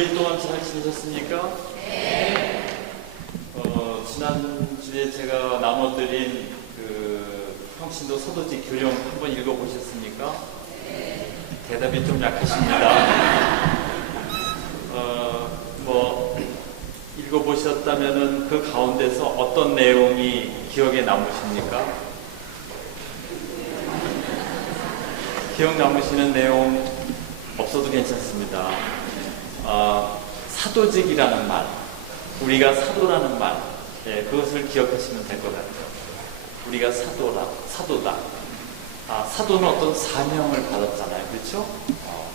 주일 동안 잘 지내셨습니까? 네. 지난주에 제가 나눠드린 평신도 서도지 교령 한번 읽어보셨습니까? 네. 대답이 좀 약하십니다. 읽어보셨다면은 그 가운데서 어떤 내용이 기억에 남으십니까? 기억 남으시는 내용 없어도 괜찮습니다. 사도직이라는 말, 우리가 사도라는 말, 그것을 기억하시면 될 것 같아요. 우리가 사도다. 사도는 어떤 사명을 받았잖아요. 그렇죠?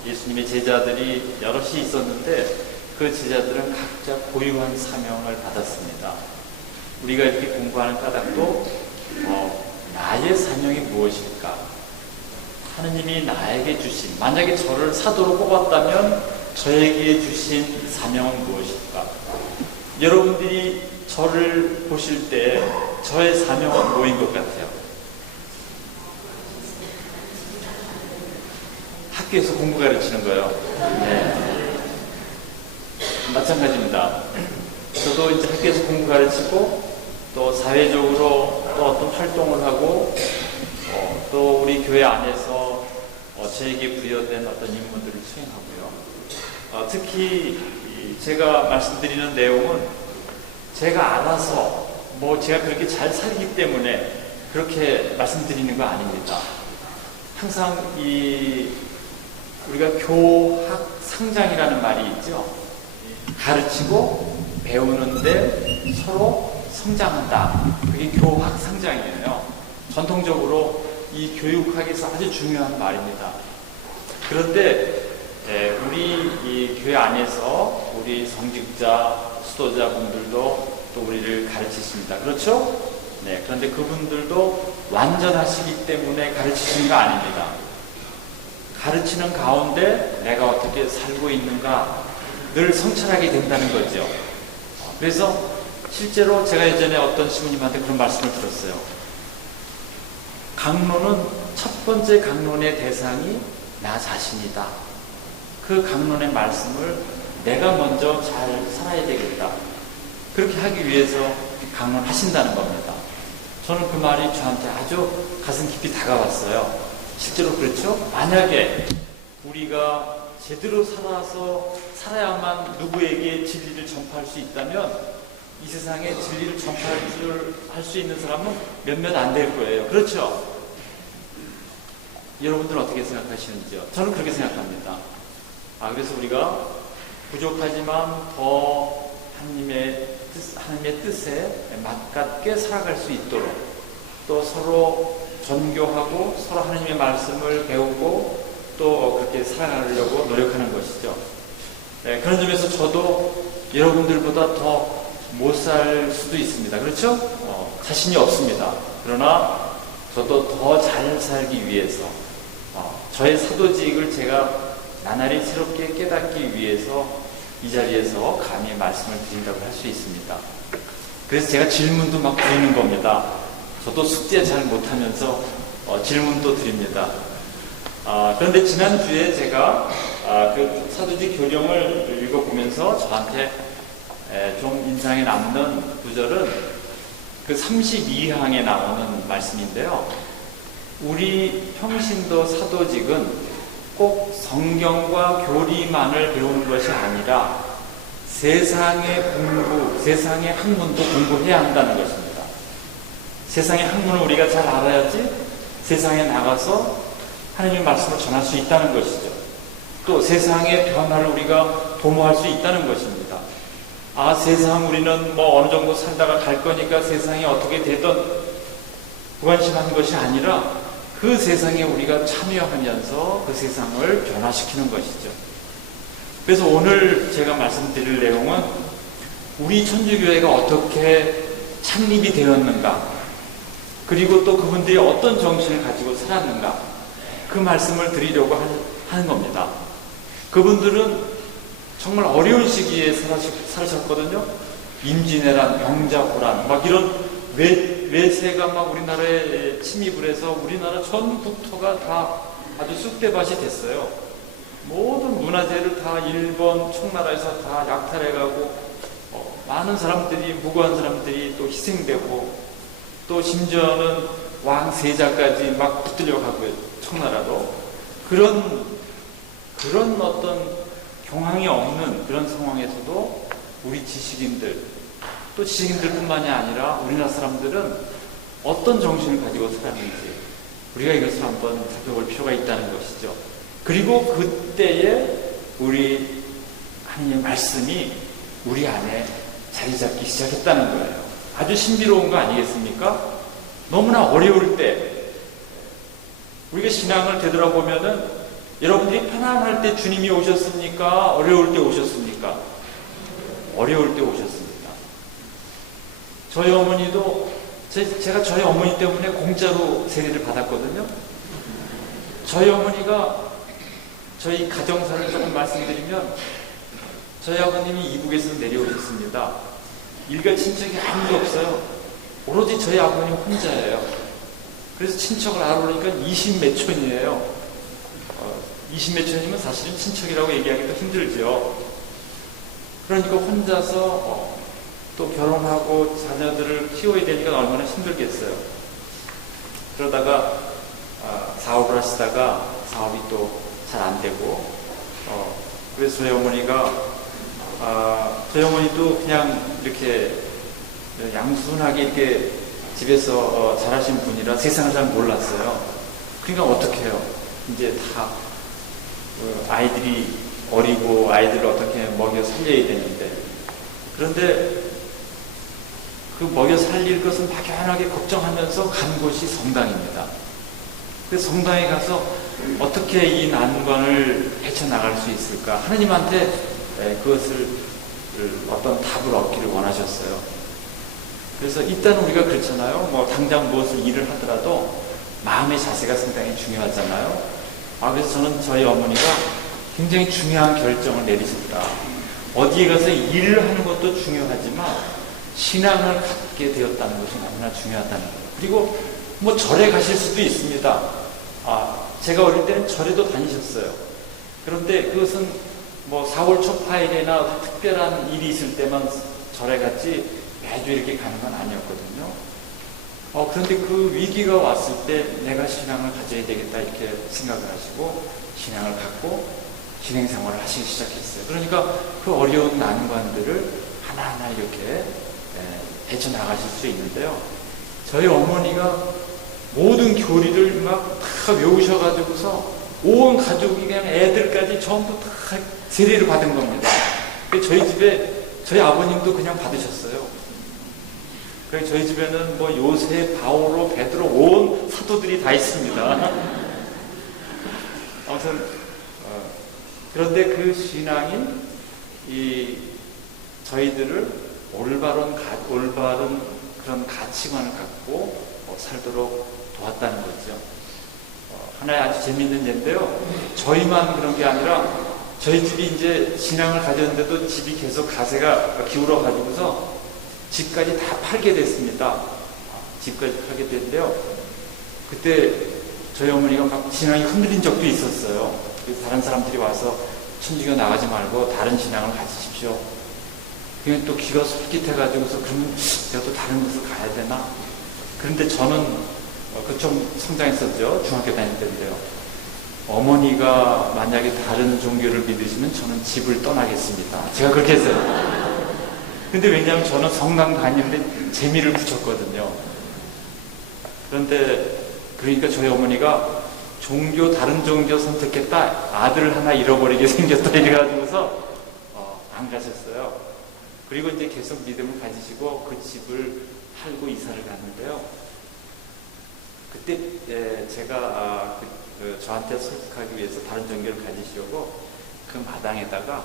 예수님의 제자들이 여럿이 있었는데 그 제자들은 각자 고유한 사명을 받았습니다. 우리가 이렇게 공부하는 까닭도 나의 사명이 무엇일까? 하느님이 나에게 주신, 만약에 저를 사도로 뽑았다면 저에게 주신 사명은 무엇일까? 여러분들이 저를 보실 때 저의 사명은 뭐인 것 같아요? 학교에서 공부 가르치는 거요. 네. 마찬가지입니다. 저도 이제 학교에서 공부 가르치고 또 사회적으로 또 어떤 활동을 하고 또 우리 교회 안에서 저에게 부여된 어떤 임무들을 수행하고요. 특히 제가 말씀드리는 내용은 제가 알아서 제가 그렇게 잘 살기 때문에 그렇게 말씀드리는 거 아닙니다. 항상 우리가 교학 상장이라는 말이 있죠. 가르치고 배우는데 서로 성장한다. 그게 교학 상장이에요. 전통적으로 이 교육학에서 아주 중요한 말입니다. 그런데 우리 이 교회 안에서 우리 성직자, 수도자분들도 또 우리를 가르치십니다. 그렇죠? 네. 그런데 그분들도 완전하시기 때문에 가르치시는 거 아닙니다. 가르치는 가운데 내가 어떻게 살고 있는가 늘 성찰하게 된다는 거죠. 그래서 실제로 제가 예전에 어떤 신부님한테 그런 말씀을 들었어요. 강론은 첫 번째 강론의 대상이 나 자신이다. 그 강론의 말씀을 내가 먼저 잘 살아야 되겠다. 그렇게 하기 위해서 강론하신다는 겁니다. 저는 그 말이 저한테 아주 가슴 깊이 다가왔어요. 실제로 그렇죠? 만약에 우리가 제대로 살아야만 누구에게 진리를 전파할 수 있다면 이 세상에 진리를 전파할 수 있는 사람은 몇몇 안 될 거예요. 그렇죠? 여러분들은 어떻게 생각하시는지요? 저는 그렇게 생각합니다. 그래서 우리가 부족하지만 더 하나님의 뜻에 맞게 살아갈 수 있도록 또 서로 전교하고 서로 하나님의 말씀을 배우고 또 그렇게 살아가려고 노력하는 것이죠. 네, 그런 점에서 저도 여러분들보다 더 못 살 수도 있습니다. 그렇죠? 자신이 없습니다. 그러나 저도 더 잘 살기 위해서 저의 사도직을 제가 나날이 새롭게 깨닫기 위해서 이 자리에서 감히 말씀을 드린다고 할 수 있습니다. 그래서 제가 질문도 막 드리는 겁니다. 저도 숙제 잘 못하면서 질문도 드립니다. 그런데 지난주에 제가 그 사도직 교령을 읽어보면서 저한테 좀 인상에 남는 구절은 그 32항에 나오는 말씀인데요. 우리 평신도 사도직은 꼭 성경과 교리만을 배우는 것이 아니라 세상의 학문도 공부해야 한다는 것입니다. 세상의 학문을 우리가 잘 알아야지 세상에 나가서 하나님의 말씀을 전할 수 있다는 것이죠. 또 세상의 변화를 우리가 도모할 수 있다는 것입니다. 세상 우리는 어느 정도 살다가 갈 거니까 세상이 어떻게 되든 무관심한 것이 아니라 그 세상에 우리가 참여하면서 그 세상을 변화시키는 것이죠. 그래서 오늘 제가 말씀드릴 내용은 우리 천주교회가 어떻게 창립이 되었는가, 그리고 또 그분들이 어떤 정신을 가지고 살았는가, 그 말씀을 드리려고 하는 겁니다. 그분들은 정말 어려운 시기에 살으셨거든요. 임진왜란, 병자호란, 이런 외세가 우리나라에 침입을 해서 우리나라 전국토가 다 아주 쑥대밭이 됐어요. 모든 문화재를 다 일본 총나라에서 다 약탈해가고 많은 사람들이, 무고한 사람들이 또 희생되고 또 심지어는 왕 세자까지 막 붙들려 가고요, 청나라로. 그런 어떤 경황이 없는 그런 상황에서도 우리 지식인들, 또 지식인들뿐만이 아니라 우리나라 사람들은 어떤 정신을 가지고 살았는지 우리가 이것을 한번 살펴볼 필요가 있다는 것이죠. 그리고 그때에 우리 하나님의 말씀이 우리 안에 자리 잡기 시작했다는 거예요. 아주 신비로운 거 아니겠습니까? 너무나 어려울 때 우리가 신앙을 되돌아보면은 여러분들이 편안할 때 주님이 오셨습니까? 어려울 때 오셨습니까? 어려울 때 오셨습니다. 저희 어머니도 제가 저희 어머니 때문에 공짜로 세례를 받았거든요. 저희 어머니가 저희 가정사를 조금 말씀드리면 저희 아버님이 이북에서 내려오셨습니다. 일가 친척이 아무도 없어요. 오로지 저희 아버님 혼자예요. 그래서 친척을 알아보니까 20몇 촌이에요. 20몇 촌이면 사실은 친척이라고 얘기하기도 힘들죠. 그러니까 혼자서 또 결혼하고 자녀들을 키워야 되니까 얼마나 힘들겠어요. 그러다가 사업을 하시다가 사업이 또 잘 안 되고 그래서 저희 어머니가 저희 어머니도 그냥 이렇게 양순하게 이렇게 집에서 자라신 분이라 세상을 잘 몰랐어요. 그러니까 어떻게 해요? 이제 다 아이들이 어리고 아이들을 어떻게 먹여 살려야 되는데, 그런데 그 먹여 살릴 것은 막연하게 걱정하면서 간 곳이 성당입니다. 그래서 성당에 가서 어떻게 이 난관을 헤쳐나갈 수 있을까? 하나님한테 그것을 어떤 답을 얻기를 원하셨어요. 그래서 일단 우리가 그렇잖아요. 뭐 당장 무엇을 일을 하더라도 마음의 자세가 상당히 중요하잖아요. 그래서 저는 저희 어머니가 굉장히 중요한 결정을 내리셨다. 어디에 가서 일을 하는 것도 중요하지만 신앙을 갖게 되었다는 것이 너무나 중요하다는 거예요. 그리고 뭐 절에 가실 수도 있습니다. 제가 어릴 때는 절에도 다니셨어요. 그런데 그것은 뭐 4월 초파일이나 특별한 일이 있을 때만 절에 갔지 매주 이렇게 가는 건 아니었거든요. 그런데 그 위기가 왔을 때 내가 신앙을 가져야 되겠다 이렇게 생각을 하시고 신앙을 갖고 신앙생활을 하시기 시작했어요. 그러니까 그 어려운 난관들을 하나하나 이렇게 헤쳐나가실 수 있는데요. 저희 어머니가 모든 교리를 막 다 외우셔가지고서 온 가족이 그냥 애들까지 전부 다 세례를 받은 겁니다. 저희 집에 저희 아버님도 그냥 받으셨어요. 그래서 저희 집에는 뭐 요새, 바오로, 베드로 온 사도들이 다 있습니다. 아무튼 그런데 그 신앙이 저희들을 올바른 그런 가치관을 갖고 살도록 도왔다는 거죠. 하나의 아주 재미있는 예인데요. 저희만 그런 게 아니라 저희 집이 이제 신앙을 가졌는데도 집이 계속 가세가 기울어 가지고서 집까지 다 팔게 됐습니다. 집까지 팔게 됐는데요. 그때 저희 어머니가 막 신앙이 흔들린 적도 있었어요. 그래서 다른 사람들이 와서 천주교 나가지 말고 다른 신앙을 가지십시오. 그냥 또 귀가 솔깃해가지고서 그러면 내가 또 다른 곳을 가야 되나? 그런데 저는 좀 성장했었죠. 중학교 다닐 때인데요. 어머니가 만약에 다른 종교를 믿으시면 저는 집을 떠나겠습니다. 제가 그렇게 했어요. 근데 왜냐하면 저는 성당 다니는데 재미를 붙였거든요. 그런데 그러니까 저희 어머니가 다른 종교 선택했다, 아들을 하나 잃어버리게 생겼다 이래가지고서 안 가셨어요. 그리고 이제 계속 믿음을 가지시고 그 집을 팔고 이사를 갔는데요. 그때 제가 저한테 설득하기 위해서 다른 종교를 가지시려고 그 마당에다가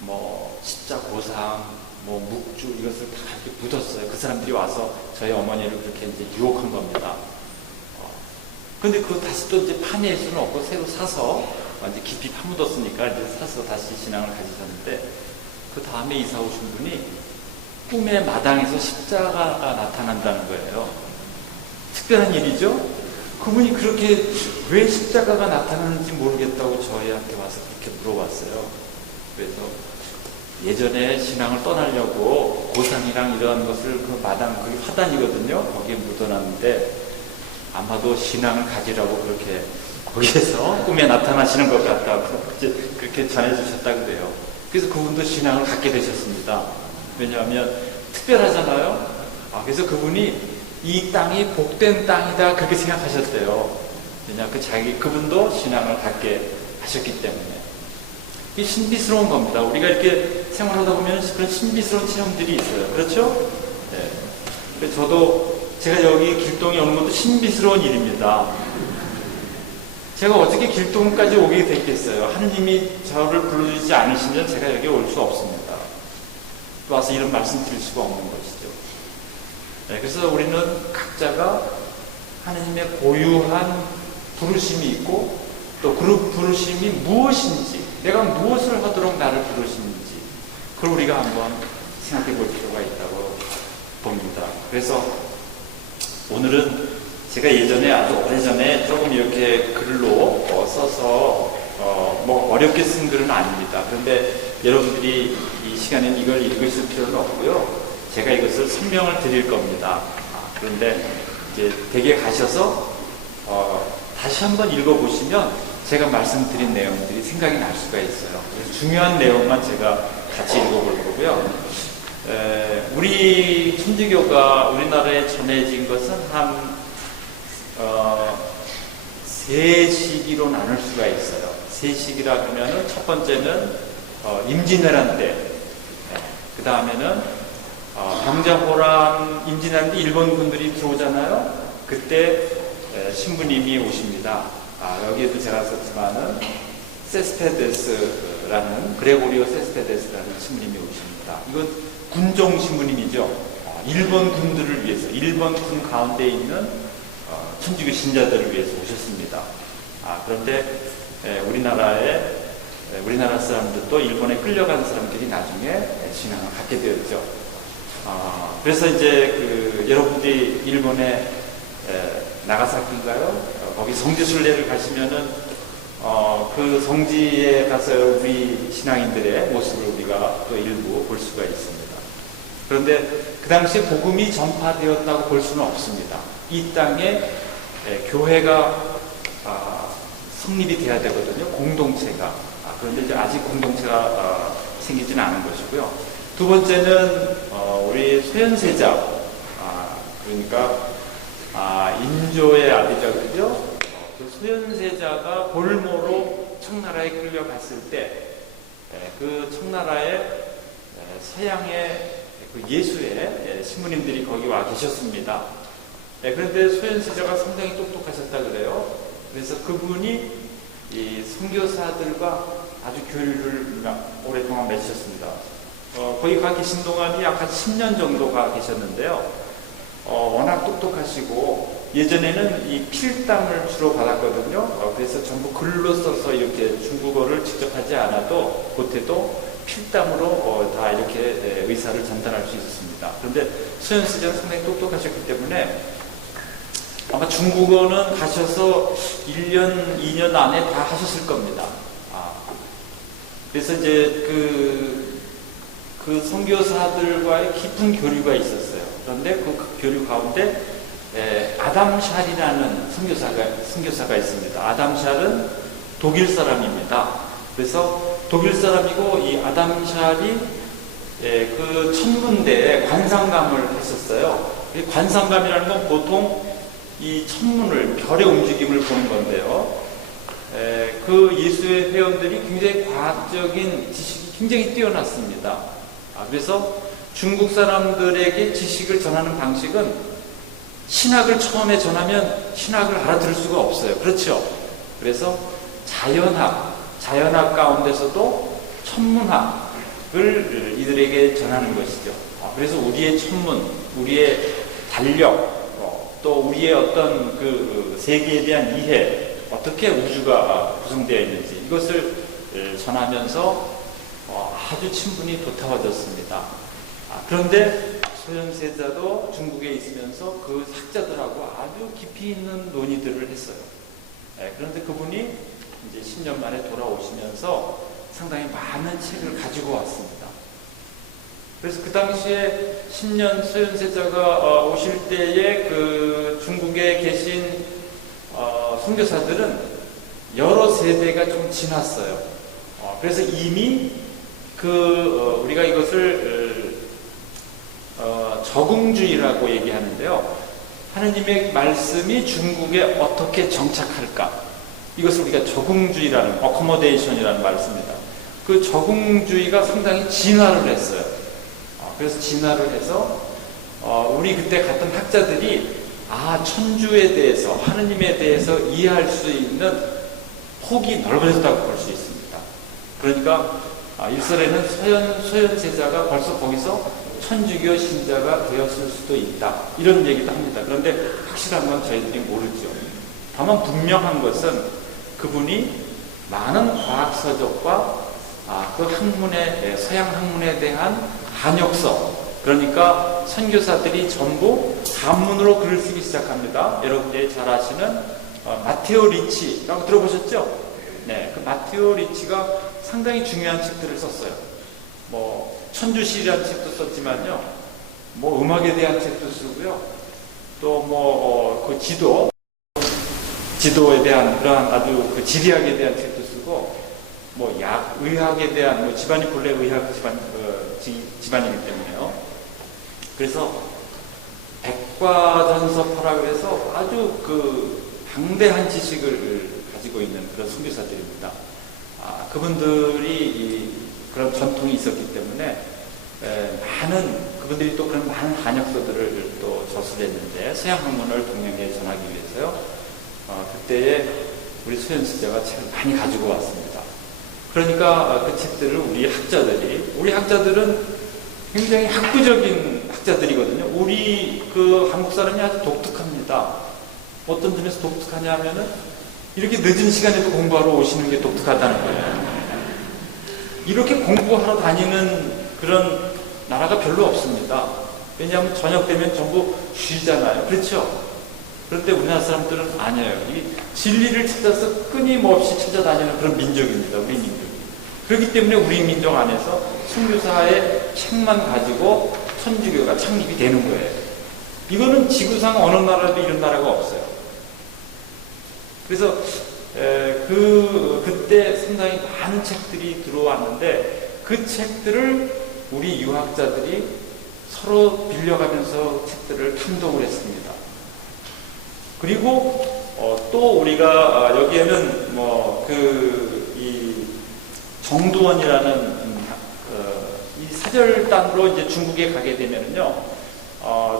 뭐 십자 고상, 뭐 묵주 이것을 다 이렇게 묻었어요. 그 사람들이 와서 저희 어머니를 그렇게 이제 유혹한 겁니다. 근데 그거 다시 또 이제 파낼 수는 없고 새로 사서 이제 깊이 파묻었으니까 이제 사서 다시 신앙을 가지셨는데, 그 다음에 이사 오신 분이 꿈의 마당에서 십자가가 나타난다는 거예요. 특별한 일이죠. 그분이 그렇게 왜 십자가가 나타나는지 모르겠다고 저희한테 와서 그렇게 물어봤어요. 그래서 예전에 신앙을 떠나려고 고상이랑 이런 것을 그 마당, 그게 화단이거든요. 거기에 묻어놨는데 아마도 신앙을 가지라고 그렇게 거기에서 꿈에 나타나시는 것 같다고 그렇게 전해주셨다 그래요. 그래서 그분도 신앙을 갖게 되셨습니다. 왜냐하면 특별하잖아요. 그래서 그분이 이 땅이 복된 땅이다 그렇게 생각하셨대요. 왜냐 그분도 신앙을 갖게 하셨기 때문에. 이게 신비스러운 겁니다. 우리가 이렇게 생활하다 보면 그런 신비스러운 체험들이 있어요. 그렇죠? 네. 그래서 저도 제가 여기 길동에 오는 것도 신비스러운 일입니다. 제가 어떻게 길동까지 오게 됐겠어요? 하느님이 저를 불러주지 않으시면 제가 여기 올 수 없습니다. 와서 이런 말씀 드릴 수가 없는 것이죠. 네, 그래서 우리는 각자가 하느님의 고유한 부르심이 있고 또 그 부르심이 무엇인지 내가 무엇을 하도록 나를 부르시는지 그걸 우리가 한번 생각해 볼 필요가 있다고 봅니다. 그래서 오늘은 제가 예전에 아주 오래전에 조금 이렇게 글로 써서 뭐 어렵게 쓴 글은 아닙니다. 그런데 여러분들이 이 시간에는 이걸 읽으실 필요는 없고요. 제가 이것을 설명을 드릴 겁니다. 그런데 이제 댁에 가셔서 다시 한번 읽어보시면 제가 말씀드린 내용들이 생각이 날 수가 있어요. 그래서 중요한 내용만 제가 같이 읽어볼 거고요. 우리 천주교가 우리나라에 전해진 것은 한 세 시기로 나눌 수가 있어요. 세 시기라 그러면은 첫 번째는 임진왜란 때, 그 다음에는 병자호란 임진왜란 때 일본 군들이 들어오잖아요. 그때 신부님이 오십니다. 여기에도 제가 썼지만은 세스페데스라는 그레고리오 세스페데스라는 신부님이 오십니다. 이건 군종 신부님이죠. 일본 군들을 위해서 일본 군 가운데 있는 천주교 신자들을 위해서 오셨습니다. 그런데 우리나라 사람들도 일본에 끌려간 사람들이 나중에 신앙을 갖게 되었죠. 그래서 이제 여러분들이 일본에 나가사키인가요? 거기 성지순례를 가시면은 그 성지에 가서 우리 신앙인들의 모습을 우리가 또 일부 볼 수가 있습니다. 그런데 그 당시에 복음이 전파되었다고 볼 수는 없습니다. 이 땅에 교회가 성립이 돼야 되거든요. 공동체가. 그런데 이제 아직 공동체가 생기지는 않은 것이고요. 두 번째는 우리 소현세자, 그러니까 인조의 아비자고요. 그 소현세자가 볼모로 청나라에 끌려갔을 때 그 청나라의 서양의 그 예수의 신부님들이 거기 와 계셨습니다. 그런데 소현세자가 상당히 똑똑하셨다 그래요. 그래서 그분이 이 선교사들과 아주 교류를 오랫동안 맺으셨습니다. 거기 가 계신 동안이 약 한 10년 정도 가 계셨는데요. 워낙 똑똑하시고 예전에는 이 필담을 주로 받았거든요. 그래서 전부 글로 써서 이렇게 중국어를 직접 하지 않아도 겉에도 필담으로 다 이렇게 의사를 전달할 수 있었습니다. 그런데 소현세자는 상당히 똑똑하셨기 때문에 아마 중국어는 가셔서 1년, 2년 안에 다 하셨을 겁니다. 그래서 이제 그 선교사들과의 깊은 교류가 있었어요. 그런데 그 교류 가운데 아담 샬이라는 선교사가 있습니다. 아담 샬은 독일 사람입니다. 그래서 독일 사람이고 이 아담 샬이 그 천문대에 관상감을 했었어요. 관상감이라는 건 보통 이 천문을, 별의 움직임을 보는 건데요. 그 예수의 회원들이 굉장히 과학적인 지식이 굉장히 뛰어났습니다. 그래서 중국 사람들에게 지식을 전하는 방식은 신학을 처음에 전하면 신학을 알아들을 수가 없어요. 그렇죠? 그래서 자연학 가운데서도 천문학을 이들에게 전하는 것이죠. 그래서 우리의 천문, 우리의 달력, 또 우리의 어떤 그 세계에 대한 이해, 어떻게 우주가 구성되어 있는지 이것을 전하면서 아주 친분이 도타워졌습니다. 그런데 소현세자도 중국에 있으면서 그 학자들하고 아주 깊이 있는 논의들을 했어요. 그런데 그분이 이제 10년 만에 돌아오시면서 상당히 많은 책을 가지고 왔습니다. 그래서 그 당시에 10년 소현세자가 오실 때에 그 중국에 계신 선교사들은 여러 세대가 좀 지났어요. 그래서 이미 우리가 이것을 적응주의라고 얘기하는데요. 하느님의 말씀이 중국에 어떻게 정착할까? 이것을 우리가 적응주의라는, 어코모데이션이라는 말을 씁니다. 그 적응주의가 상당히 진화를 했어요. 그래서 진화를 해서 우리 그때 갔던 학자들이 천주에 대해서, 하느님에 대해서 이해할 수 있는 폭이 넓어졌다고 볼 수 있습니다. 그러니까 일설에는 소현세자가 벌써 거기서 천주교 신자가 되었을 수도 있다, 이런 얘기도 합니다. 그런데 확실한 건 저희들이 모르죠. 다만 분명한 것은 그분이 많은 과학서적과 그 학문에, 서양 학문에 대한 한역서, 그러니까 선교사들이 전부 한문으로 글을 쓰기 시작합니다. 여러분들이 잘 아시는 마테오 리치라고 들어보셨죠? 네, 그 마테오 리치가 상당히 중요한 책들을 썼어요. 천주시라는 책도 썼지만요, 음악에 대한 책도 쓰고요, 또 그 지도에 대한 그러한 아주 그 지리학에 대한 책도 쓰고, 의학에 대한, 집안이 본래 의학 집안이기 때문에요. 그래서 백과전서파라 그래서 아주 그 방대한 지식을 가지고 있는 그런 선교사들입니다. 그분들이 그런 전통이 있었기 때문에 그분들이 또 그런 많은 한역서들을 또 저술했는데, 서양 학문을 동양에 전하기 위해서요. 그때에 우리 소현세자가 책을 많이 가지고 왔습니다. 그러니까 그 책들을 우리 학자들은 굉장히 학구적인 학자들이거든요. 우리 그 한국 사람이 아주 독특합니다. 어떤 점에서 독특하냐 하면은 이렇게 늦은 시간에도 공부하러 오시는 게 독특하다는 거예요. 이렇게 공부하러 다니는 그런 나라가 별로 없습니다. 왜냐하면 저녁 되면 전부 쉬잖아요. 그렇죠? 그런데 우리나라 사람들은 아니에요. 이 진리를 찾아서 끊임없이 찾아다니는 그런 민족입니다. 우리 민족이. 그렇기 때문에 우리 민족 안에서 선교사의 책만 가지고 천주교가 창립이 되는 거예요. 이거는 지구상 어느 나라도 이런 나라가 없어요. 그래서 그때 상당히 많은 책들이 들어왔는데, 그 책들을 우리 유학자들이 서로 빌려가면서 책들을 탐독을 했습니다. 그리고 또 우리가 여기에는 이 정두원이라는 이 사절단으로 이제 중국에 가게 되면은요,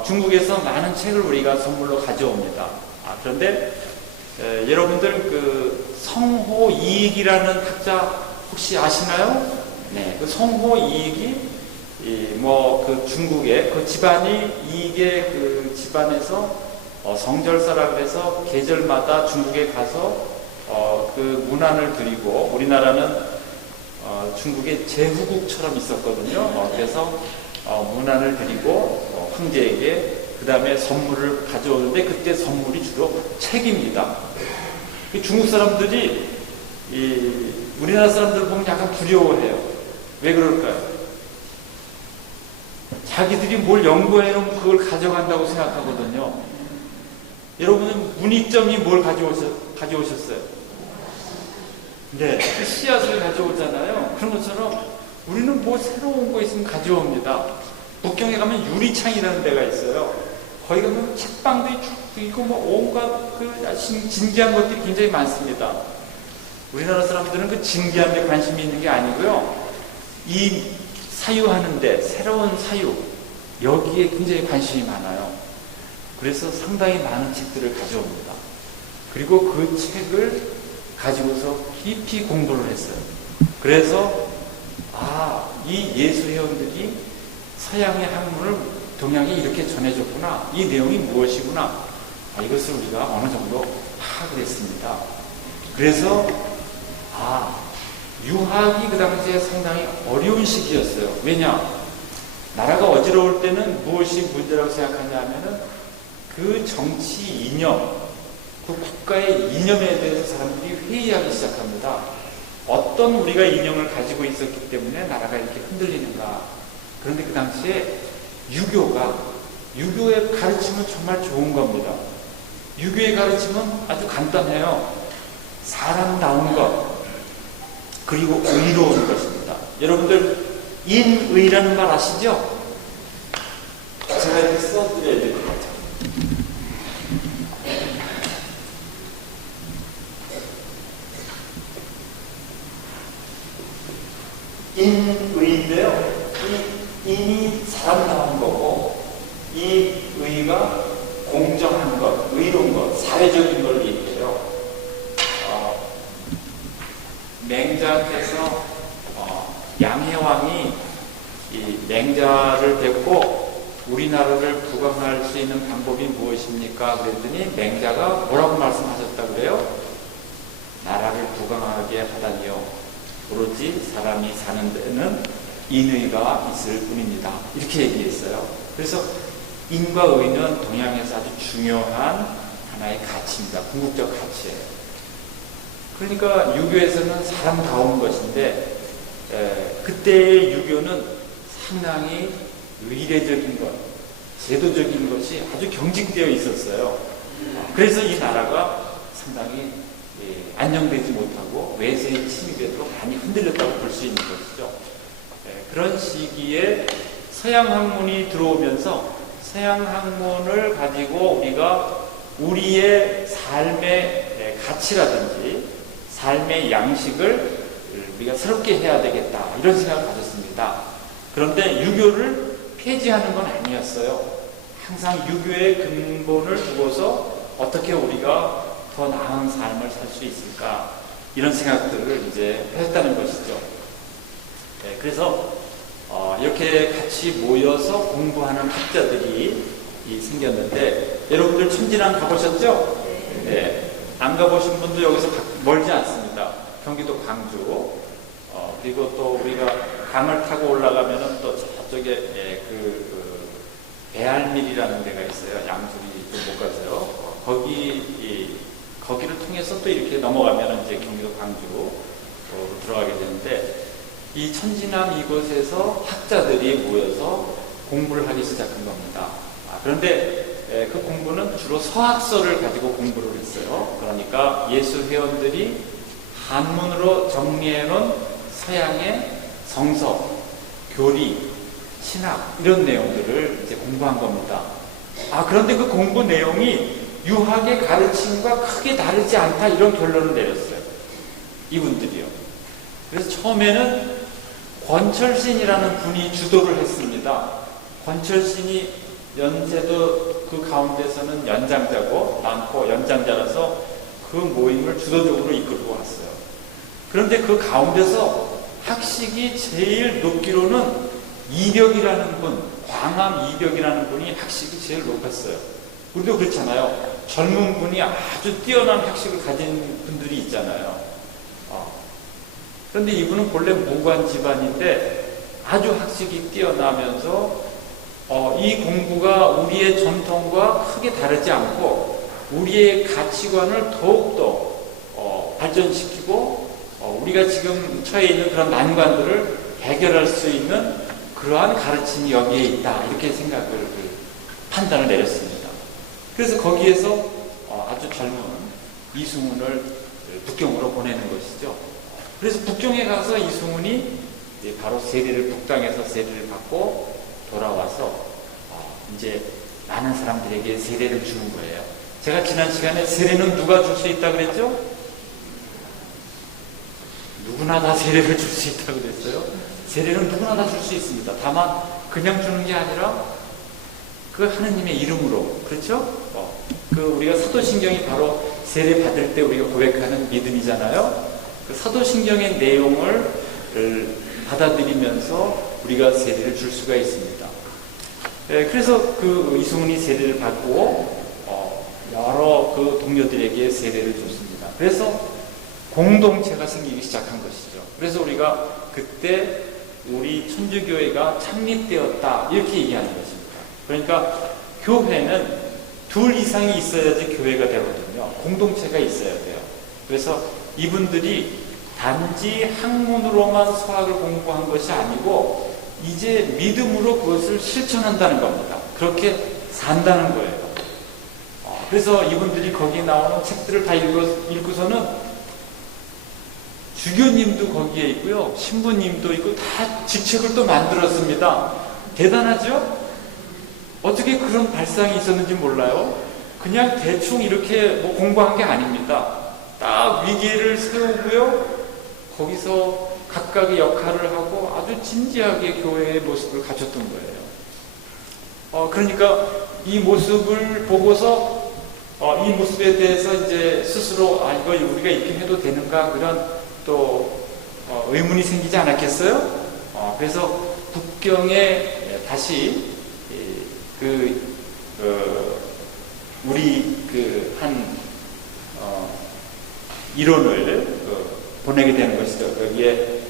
중국에서 많은 책을 우리가 선물로 가져옵니다. 그런데 여러분들 그 성호이익이라는 학자 혹시 아시나요? 네, 그 성호이익이 그 중국의 그 집안이, 이익의 그 집안에서 성절사라 그래서 계절마다 중국에 가서 그 문안을 드리고, 우리나라는 중국의 제후국처럼 있었거든요. 그래서 문안을 드리고 황제에게 그 다음에 선물을 가져오는데, 그때 선물이 주로 책입니다. 중국 사람들이 우리나라 사람들 보면 약간 두려워해요. 왜 그럴까요? 자기들이 뭘 연구해놓으면 그걸 가져간다고 생각하거든요. 여러분은 문익점이 뭘 가져오셨어요? 네, 씨앗을 가져오잖아요. 그런 것처럼 우리는 뭐 새로운 거 있으면 가져옵니다. 북경에 가면 유리창이라는 데가 있어요. 거기 가면 책방도 있고 온갖 진기한 것들이 굉장히 많습니다. 우리나라 사람들은 그 진기한 데 관심이 있는 게 아니고요, 이 사유하는데, 새로운 사유, 여기에 굉장히 관심이 많아요. 그래서 상당히 많은 책들을 가져옵니다. 그리고 그 책을 가지고서 깊이 공부를 했어요. 그래서 이 예술회원들이 서양의 학문을 동양에 이렇게 전해줬구나, 이 내용이 무엇이구나, 이것을 우리가 어느 정도 파악을 했습니다. 그래서 유학이 그 당시에 상당히 어려운 시기였어요. 왜냐? 나라가 어지러울 때는 무엇이 문제라고 생각하냐면은 그 정치 이념, 그 국가의 이념에 대해서 사람들이 회의하기 시작합니다. 어떤 우리가 이념을 가지고 있었기 때문에 나라가 이렇게 흔들리는가. 그런데 그 당시에 유교의 가르침은 정말 좋은 겁니다. 유교의 가르침은 아주 간단해요. 사람다운 것, 그리고 의로운 것입니다. 여러분들 인의라는 말 아시죠? 제가 이렇게 써드려야 될 것 같아요. 인의인데요. 이 인이 사람다운 거고, 이 의가 공정한 것, 의로운 것, 사회적인 걸 얘기해요. 맹자께서 양해왕이 이 맹자를 뵙고 우리나라를 부강할 수 있는 방법이 무엇입니까? 그랬더니 맹자가 뭐라고 말씀하셨다 그래요? 나라를 부강하게 하다니요, 오로지 사람이 사는 데는 인의가 있을 뿐입니다. 이렇게 얘기했어요. 그래서 인과 의는 동양에서 아주 중요한 하나의 가치입니다. 궁극적 가치예요. 그러니까 유교에서는 사람다운 것인데, 그때의 유교는 상당히 의례적인 것, 제도적인 것이 아주 경직되어 있었어요. 그래서 이 나라가 상당히 안정되지 못하고 외세의 침입에도 많이 흔들렸다고 볼 수 있는 것이죠. 그런 시기에 서양 학문이 들어오면서 서양 학문을 가지고 우리가 우리의 삶의 가치라든지 삶의 양식을 우리가 새롭게 해야 되겠다, 이런 생각을 가졌습니다. 그런데 유교를 폐지하는 건 아니었어요. 항상 유교의 근본을 두고서 어떻게 우리가 더 나은 삶을 살 수 있을까, 이런 생각들을 이제 했다는 것이죠. 그래서 이렇게 같이 모여서 공부하는 학자들이 생겼는데, 여러분들 천진항 가보셨죠? 네. 안 가보신 분도 여기서 멀지 않습니다. 경기도 광주. 그리고 또 우리가 강을 타고 올라가면은 또 저쪽에 배알밀이라는 데가 있어요. 양수리 좀 못 가서요. 거기를 통해서 또 이렇게 넘어가면은 이제 경기도 광주로 들어가게 되는데, 이 천진항 이곳에서 학자들이 모여서 공부를 하기 시작한 겁니다. 그런데 그 공부는 주로 서학서를 가지고 공부를 했어요. 그러니까 예수 회원들이 한문으로 정리해놓은 서양의 성서, 교리, 신학, 이런 내용들을 이제 공부한 겁니다. 그런데 그 공부 내용이 유학의 가르침과 크게 다르지 않다, 이런 결론을 내렸어요. 이분들이요. 그래서 처음에는 권철신이라는 분이 주도를 했습니다. 권철신이 연세도 그 가운데서는 연장자고 많고 연장자라서 그 모임을 주도적으로 이끌고 왔어요. 그런데 그 가운데서 학식이 제일 높기로는 이벽이라는 분, 광암 이벽이라는 분이 학식이 제일 높았어요. 우리도 그렇잖아요. 젊은 분이 아주 뛰어난 학식을 가진 분들이 있잖아요. 그런데 이분은 본래 무관 집안인데 아주 학식이 뛰어나면서 이 공부가 우리의 전통과 크게 다르지 않고 우리의 가치관을 더욱더 발전시키고 우리가 지금 처해 있는 그런 난관들을 해결할 수 있는 그러한 가르침이 여기에 있다, 이렇게 판단을 내렸습니다. 그래서 거기에서 아주 젊은 이승훈을 북경으로 보내는 것이죠. 그래서 북경에 가서 이승훈이 바로 세례를, 북당에서 세례를 받고 돌아와서 이제 많은 사람들에게 세례를 주는 거예요. 제가 지난 시간에 세례는 누가 줄 수 있다 그랬죠? 누구나 다 세례를 줄 수 있다고 그랬어요. 세례는 누구나 다 줄 수 있습니다. 다만 그냥 주는 게 아니라 그 하느님의 이름으로, 그렇죠? 우리가 사도신경이 바로 세례 받을 때 우리가 고백하는 믿음이잖아요. 그 사도신경의 내용을 받아들이면서 우리가 세례를 줄 수가 있습니다. 그래서 그 이승훈이 세례를 받고 여러 그 동료들에게 세례를 줬습니다. 그래서 공동체가 생기기 시작한 것이죠. 그래서 우리가 그때 우리 천주교회가 창립되었다 이렇게 얘기하는 것입니다. 그러니까 교회는 둘 이상이 있어야지 교회가 되거든요. 공동체가 있어야 돼요. 그래서 이분들이 단지 학문으로만 수학을 공부한 것이 아니고 이제 믿음으로 그것을 실천한다는 겁니다. 그렇게 산다는 거예요. 그래서 이분들이 거기에 나오는 책들을 다 읽고서는 주교님도 거기에 있고요, 신부님도 있고 다 직책을 또 만들었습니다. 대단하죠? 어떻게 그런 발상이 있었는지 몰라요. 그냥 대충 이렇게 뭐 공부한 게 아닙니다. 딱 위계를 세우고요, 거기서 각각의 역할을 하고 아주 진지하게 교회의 모습을 갖췄던 거예요. 그러니까 이 모습을 보고서 이 모습에 대해서 이제 스스로 이거 우리가 이렇게 해도 되는가 그런 또 의문이 생기지 않았겠어요? 그래서 북경에 다시 우리 한 이론을 보내게 되는 것이죠. 거기에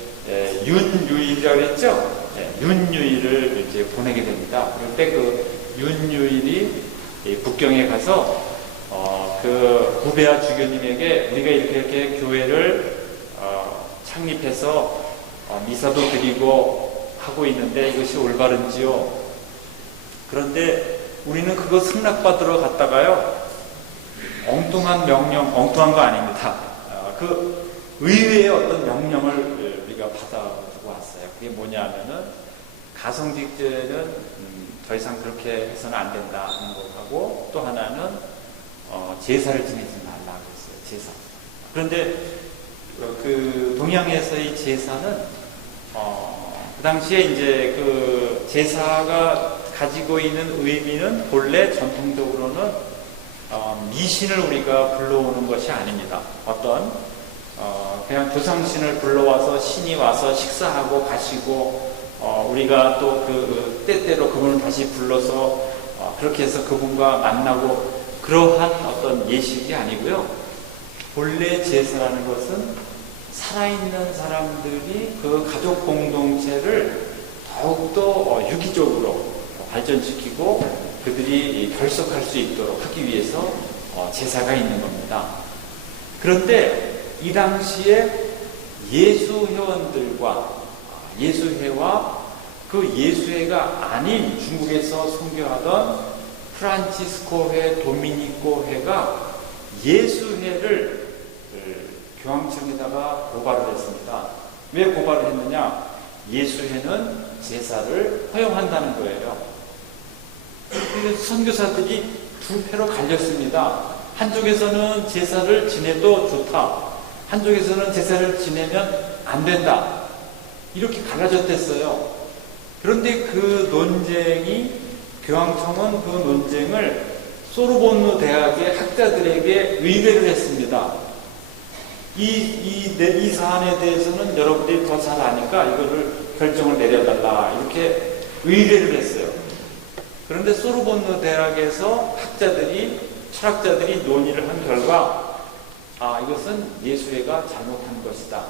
윤유일이라고 했죠. 윤유일을 이제 보내게 됩니다. 그때 윤유일이 북경에 가서 그 구베아 주교님에게 우리가 이렇게 교회를 창립해서 미사도 드리고 하고 있는데 이것이 올바른지요? 그런데 우리는 그거 승낙받으러 갔다가요, 엉뚱한 거 아닙니다. 그 의외의 어떤 명령을 우리가 받아주고 왔어요. 그게 뭐냐면은 가성직제는 더 이상 그렇게 해서는 안 된다 하는 것하고, 또 하나는 제사를 지내지 말라 그랬어요. 제사. 그런데 그 동양에서의 제사는 그 당시에 이제 그 제사가 가지고 있는 의미는 본래 전통적으로는 미신을 우리가 불러오는 것이 아닙니다. 어떤 그냥 조상신을 불러와서 신이 와서 식사하고 가시고 우리가 또 그 때때로 그분을 다시 불러서 그렇게 해서 그분과 만나고 그러한 어떤 예식이 아니고요. 본래 제사라는 것은 살아있는 사람들이 그 가족 공동체를 더욱더 유기적으로 발전시키고 그들이 결속할 수 있도록 하기 위해서 제사가 있는 겁니다. 그런데 이 당시에 예수회원들과 예수회와 그 예수회가 아닌 중국에서 선교하던 프란치스코회, 도미니코회가 예수회를 교황청에다가 고발을 했습니다. 왜 고발을 했느냐? 예수회는 제사를 허용한다는 거예요. 그래서 선교사들이 두 패로 갈렸습니다. 한쪽에서는 제사를 지내도 좋다, 한쪽에서는 제사를 지내면 안 된다, 이렇게 갈라졌댔어요. 그런데 그 논쟁이, 교황청은 그 논쟁을 소르본느 대학의 학자들에게 의뢰를 했습니다. 이 사안에 대해서는 여러분들이 더 잘 아니까 이거를 결정을 내려달라, 이렇게 의뢰를 했어요. 그런데 소르본느 대학에서 철학자들이 논의를 한 결과 이것은 예수회가 잘못한 것이다,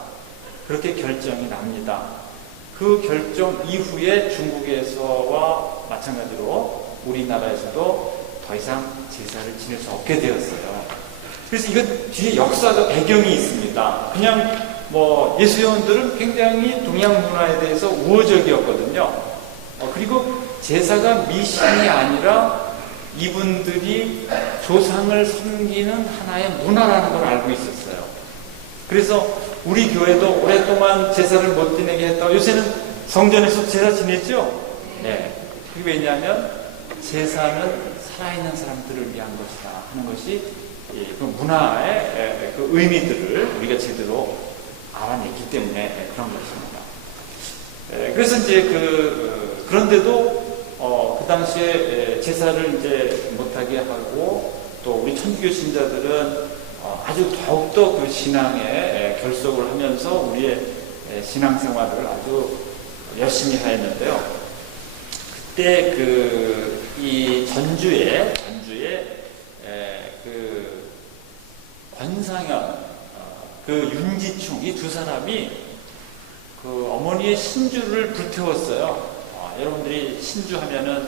그렇게 결정이 납니다. 그 결정 이후에 중국에서와 마찬가지로 우리나라에서도 더 이상 제사를 지낼 수 없게 되었어요. 그래서 이건 뒤에 역사적 배경이 있습니다. 그냥 예수회원들은 굉장히 동양 문화에 대해서 우호적이었거든요. 그리고 제사가 미신이 아니라 이분들이 조상을 섬기는 하나의 문화라는 걸 알고 있었어요. 그래서 우리 교회도 오랫동안 제사를 못 지내게 했다고, 요새는 성전에서 제사 지냈죠? 네. 그게 왜냐하면 제사는 살아있는 사람들을 위한 것이다 하는 것이 그 문화의 그 의미들을 우리가 제대로 알아냈기 때문에 그런 것입니다. 그래서 이제 그런데도 그 당시에 제사를 이제 못하게 하고, 또 우리 천주교 신자들은 아주 더욱더 그 신앙에 결속을 하면서 우리의 신앙생활을 아주 열심히 하였는데요. 그때 이 전주에 그 권상현, 그 윤지충, 이 두 사람이 그 어머니의 신주를 불태웠어요. 여러분들이 신주 하면은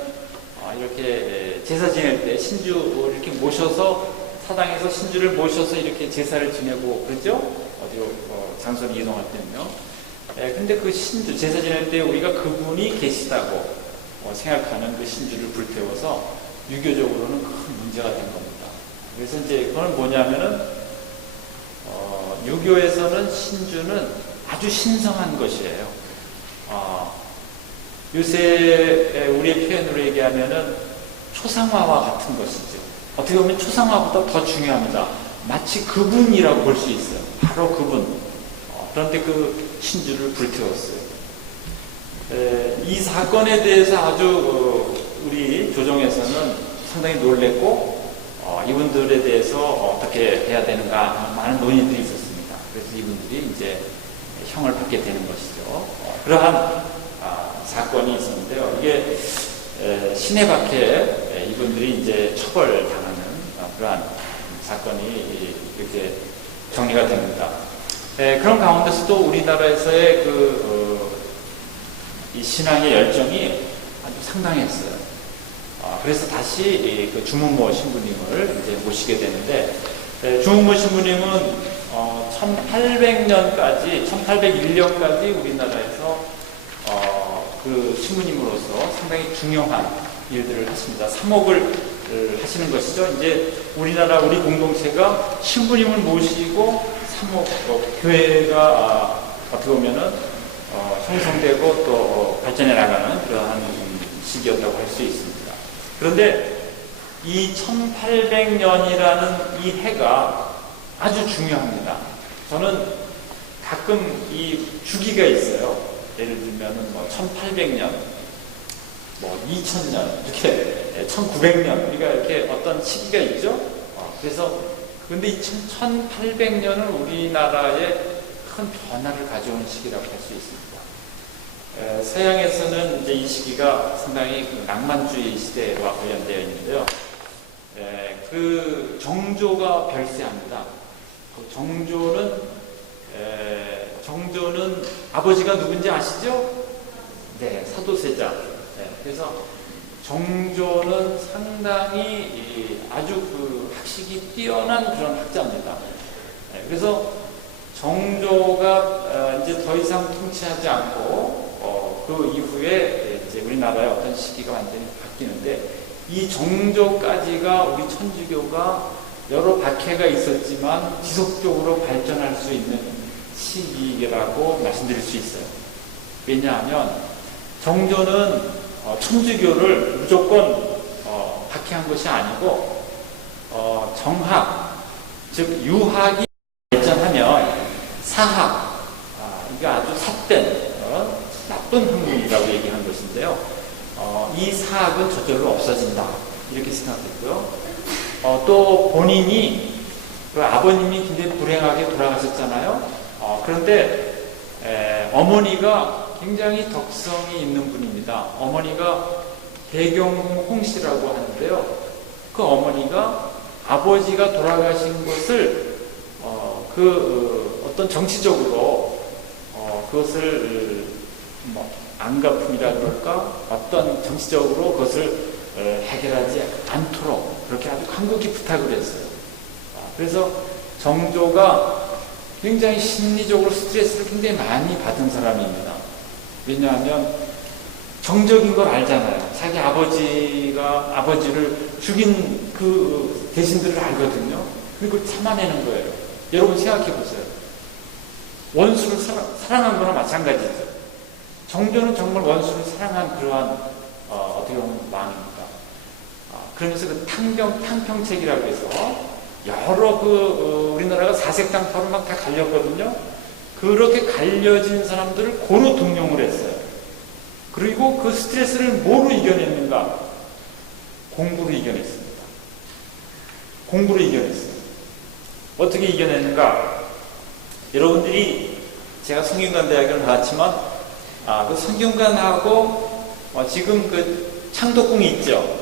이렇게 제사 지낼 때 신주 이렇게 모셔서 사당에서 신주를 모셔서 이렇게 제사를 지내고 그렇죠? 어디로 장소를 이동할 때는요. 근데 그 신주 제사 지낼 때 우리가 그분이 계시다고 생각하는 그 신주를 불태워서 유교적으로는 큰 문제가 된 겁니다. 그래서 이제 그건 뭐냐면은 유교에서는 신주는 아주 신성한 것이에요. 요새 우리의 표현으로 얘기하면은 초상화와 같은 것이죠. 어떻게 보면 초상화보다 더 중요합니다. 마치 그분이라고 볼 수 있어요. 바로 그분. 그런데 그 신주를 불태웠어요. 이 사건에 대해서 아주 우리 조정에서는 상당히 놀랬고 이분들에 대해서 어떻게 해야 되는가 많은 논의들이 있었습니다. 그래서 이분들이 이제 형을 받게 되는 것이죠. 그러한 사건이 있었는데요. 이게 시내밖에 이분들이 이제 처벌당하는 그러한 사건이 이렇게 정리가 됩니다. 그런 가운데서도 우리나라에서의 이 신앙의 열정이 아주 상당했어요. 그래서 다시 그 주문모 신부님을 이제 모시게 되는데, 주문모 신부님은 1800년까지, 1801년까지 우리나라에서 그 신부님으로서 상당히 중요한 일들을 하십니다. 사목을 하시는 것이죠. 이제 우리나라 우리 공동체가 신부님을 모시고 사목 교회가 어떻게 보면은 형성되고 또 발전해 나가는 그러한 시기였다고 할 수 있습니다. 그런데 이 1800년이라는 이 해가 아주 중요합니다. 저는 가끔 이 주기가 있어요. 예를 들면은 1800년, 2000년, 이렇게 1900년, 우리가 이렇게 어떤 시기가 있죠. 그래서 근데 이 1800년은 우리나라에 큰 변화를 가져온 시기라고 할 수 있습니다. 서양에서는 이제 이 시기가 상당히 낭만주의 시대와 관련되어 있는데요. 그 정조가 별세합니다. 그 정조는 아버지가 누군지 아시죠? 네, 사도세자. 그래서 정조는 상당히 아주 그 학식이 뛰어난 그런 학자입니다. 그래서 정조가 이제 더 이상 통치하지 않고 그 이후에 이제 우리나라의 어떤 시기가 완전히 바뀌는데, 이 정조까지가 우리 천주교가 여러 박해가 있었지만 지속적으로 발전할 수 있는 시기라고 말씀드릴 수 있어요. 왜냐하면 정조는 천주교를 무조건 박해한 것이 아니고 정학, 즉 유학이 발전하면 사학, 이게 아주 삿된 나쁜 학문이라고 얘기한 것인데요. 이 사학은 저절로 없어진다, 이렇게 생각했고요. 또 본인이 그 아버님이 굉장히 불행하게 돌아가셨잖아요. 그런데 어머니가 굉장히 덕성이 있는 분입니다. 어머니가 배경홍 씨라고 하는데요. 그 어머니가 아버지가 돌아가신 것을 어떤 정치적으로 그것을 안갚음이라 그럴까, 어떤 정치적으로 그것을 해결하지 않도록 그렇게 아주 간곡히 부탁을 했어요. 그래서 정조가 굉장히 심리적으로 스트레스를 굉장히 많이 받은 사람입니다. 왜냐하면 정적인 걸 알잖아요. 자기 아버지를 죽인 그 대신들을 알거든요. 그리고 참아내는 거예요. 여러분 생각해 보세요. 원수를 사랑한 거나 마찬가지죠. 정조는 정말 원수를 사랑한 그러한 어떻게 보면 왕입니다. 그러면서 그 탕평책이라고 해서 여러 우리나라가 사색당파로 막 다 갈렸거든요. 그렇게 갈려진 사람들을 고루 등용을 했어요. 그리고 그 스트레스를 뭐로 이겨냈는가? 공부로 이겨냈습니다. 공부로 이겨냈어요. 어떻게 이겨냈는가? 여러분들이 제가 성균관대학을 나왔지만 그 성균관하고 지금 그 창덕궁이 있죠.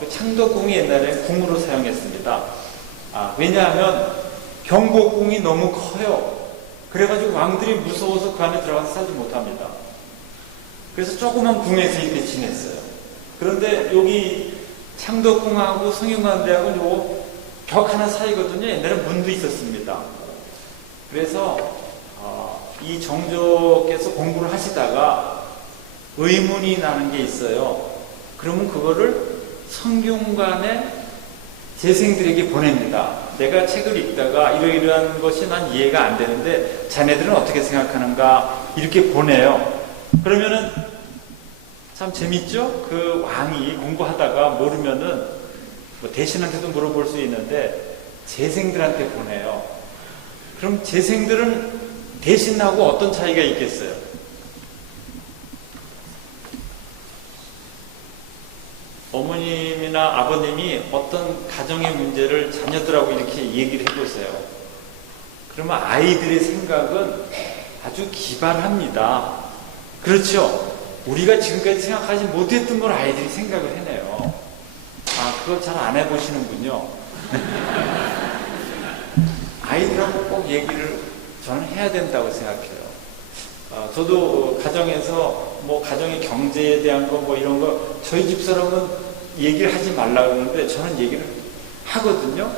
그 창덕궁이 옛날에 궁으로 사용했습니다. 왜냐하면 경복궁이 너무 커요. 그래가지고 왕들이 무서워서 그 안에 들어가서 살지 못합니다. 그래서 조그만 궁에서 이렇게 지냈어요. 그런데 여기 창덕궁하고 성균관대하고는 요 벽 하나 사이거든요. 옛날에 문도 있었습니다. 그래서 이 정조께서 공부를 하시다가 의문이 나는 게 있어요. 그러면 그거를 성균관의 재생들에게 보냅니다. 내가 책을 읽다가 이러이러한 것이 난 이해가 안 되는데 자네들은 어떻게 생각하는가 이렇게 보내요. 그러면은 참 재밌죠? 그 왕이 공부하다가 모르면은 뭐 대신한테도 물어볼 수 있는데 재생들한테 보내요. 그럼 재생들은 대신하고 어떤 차이가 있겠어요? 어머님이나 아버님이 어떤 가정의 문제를 자녀들하고 이렇게 얘기를 해보세요. 그러면 아이들의 생각은 아주 기발합니다. 그렇죠? 우리가 지금까지 생각하지 못했던 걸 아이들이 생각을 해내요. 그걸 잘 안 해보시는군요. 아이들하고 꼭 얘기를 저는 해야 된다고 생각해요. 저도 가정에서 뭐 가정의 경제에 대한 거 뭐 이런 거 저희 집사람은 얘기를 하지 말라 그러는데 저는 얘기를 하거든요.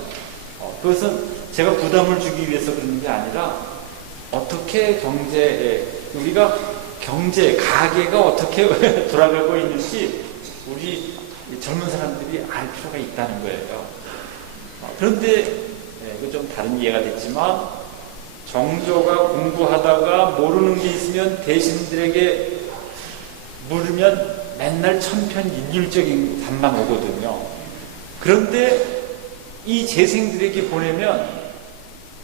그것은 제가 부담을 주기 위해서 그러는 게 아니라 어떻게 경제에 우리가 경제, 가계가 어떻게 돌아가고 있는지 우리 젊은 사람들이 알 필요가 있다는 거예요. 그런데 이거 좀 다른 이해가 됐지만 정조가 공부하다가 모르는 게 있으면 대신들에게 물으면 맨날 천편일률적인 답만 오거든요. 그런데 이 재생들에게 보내면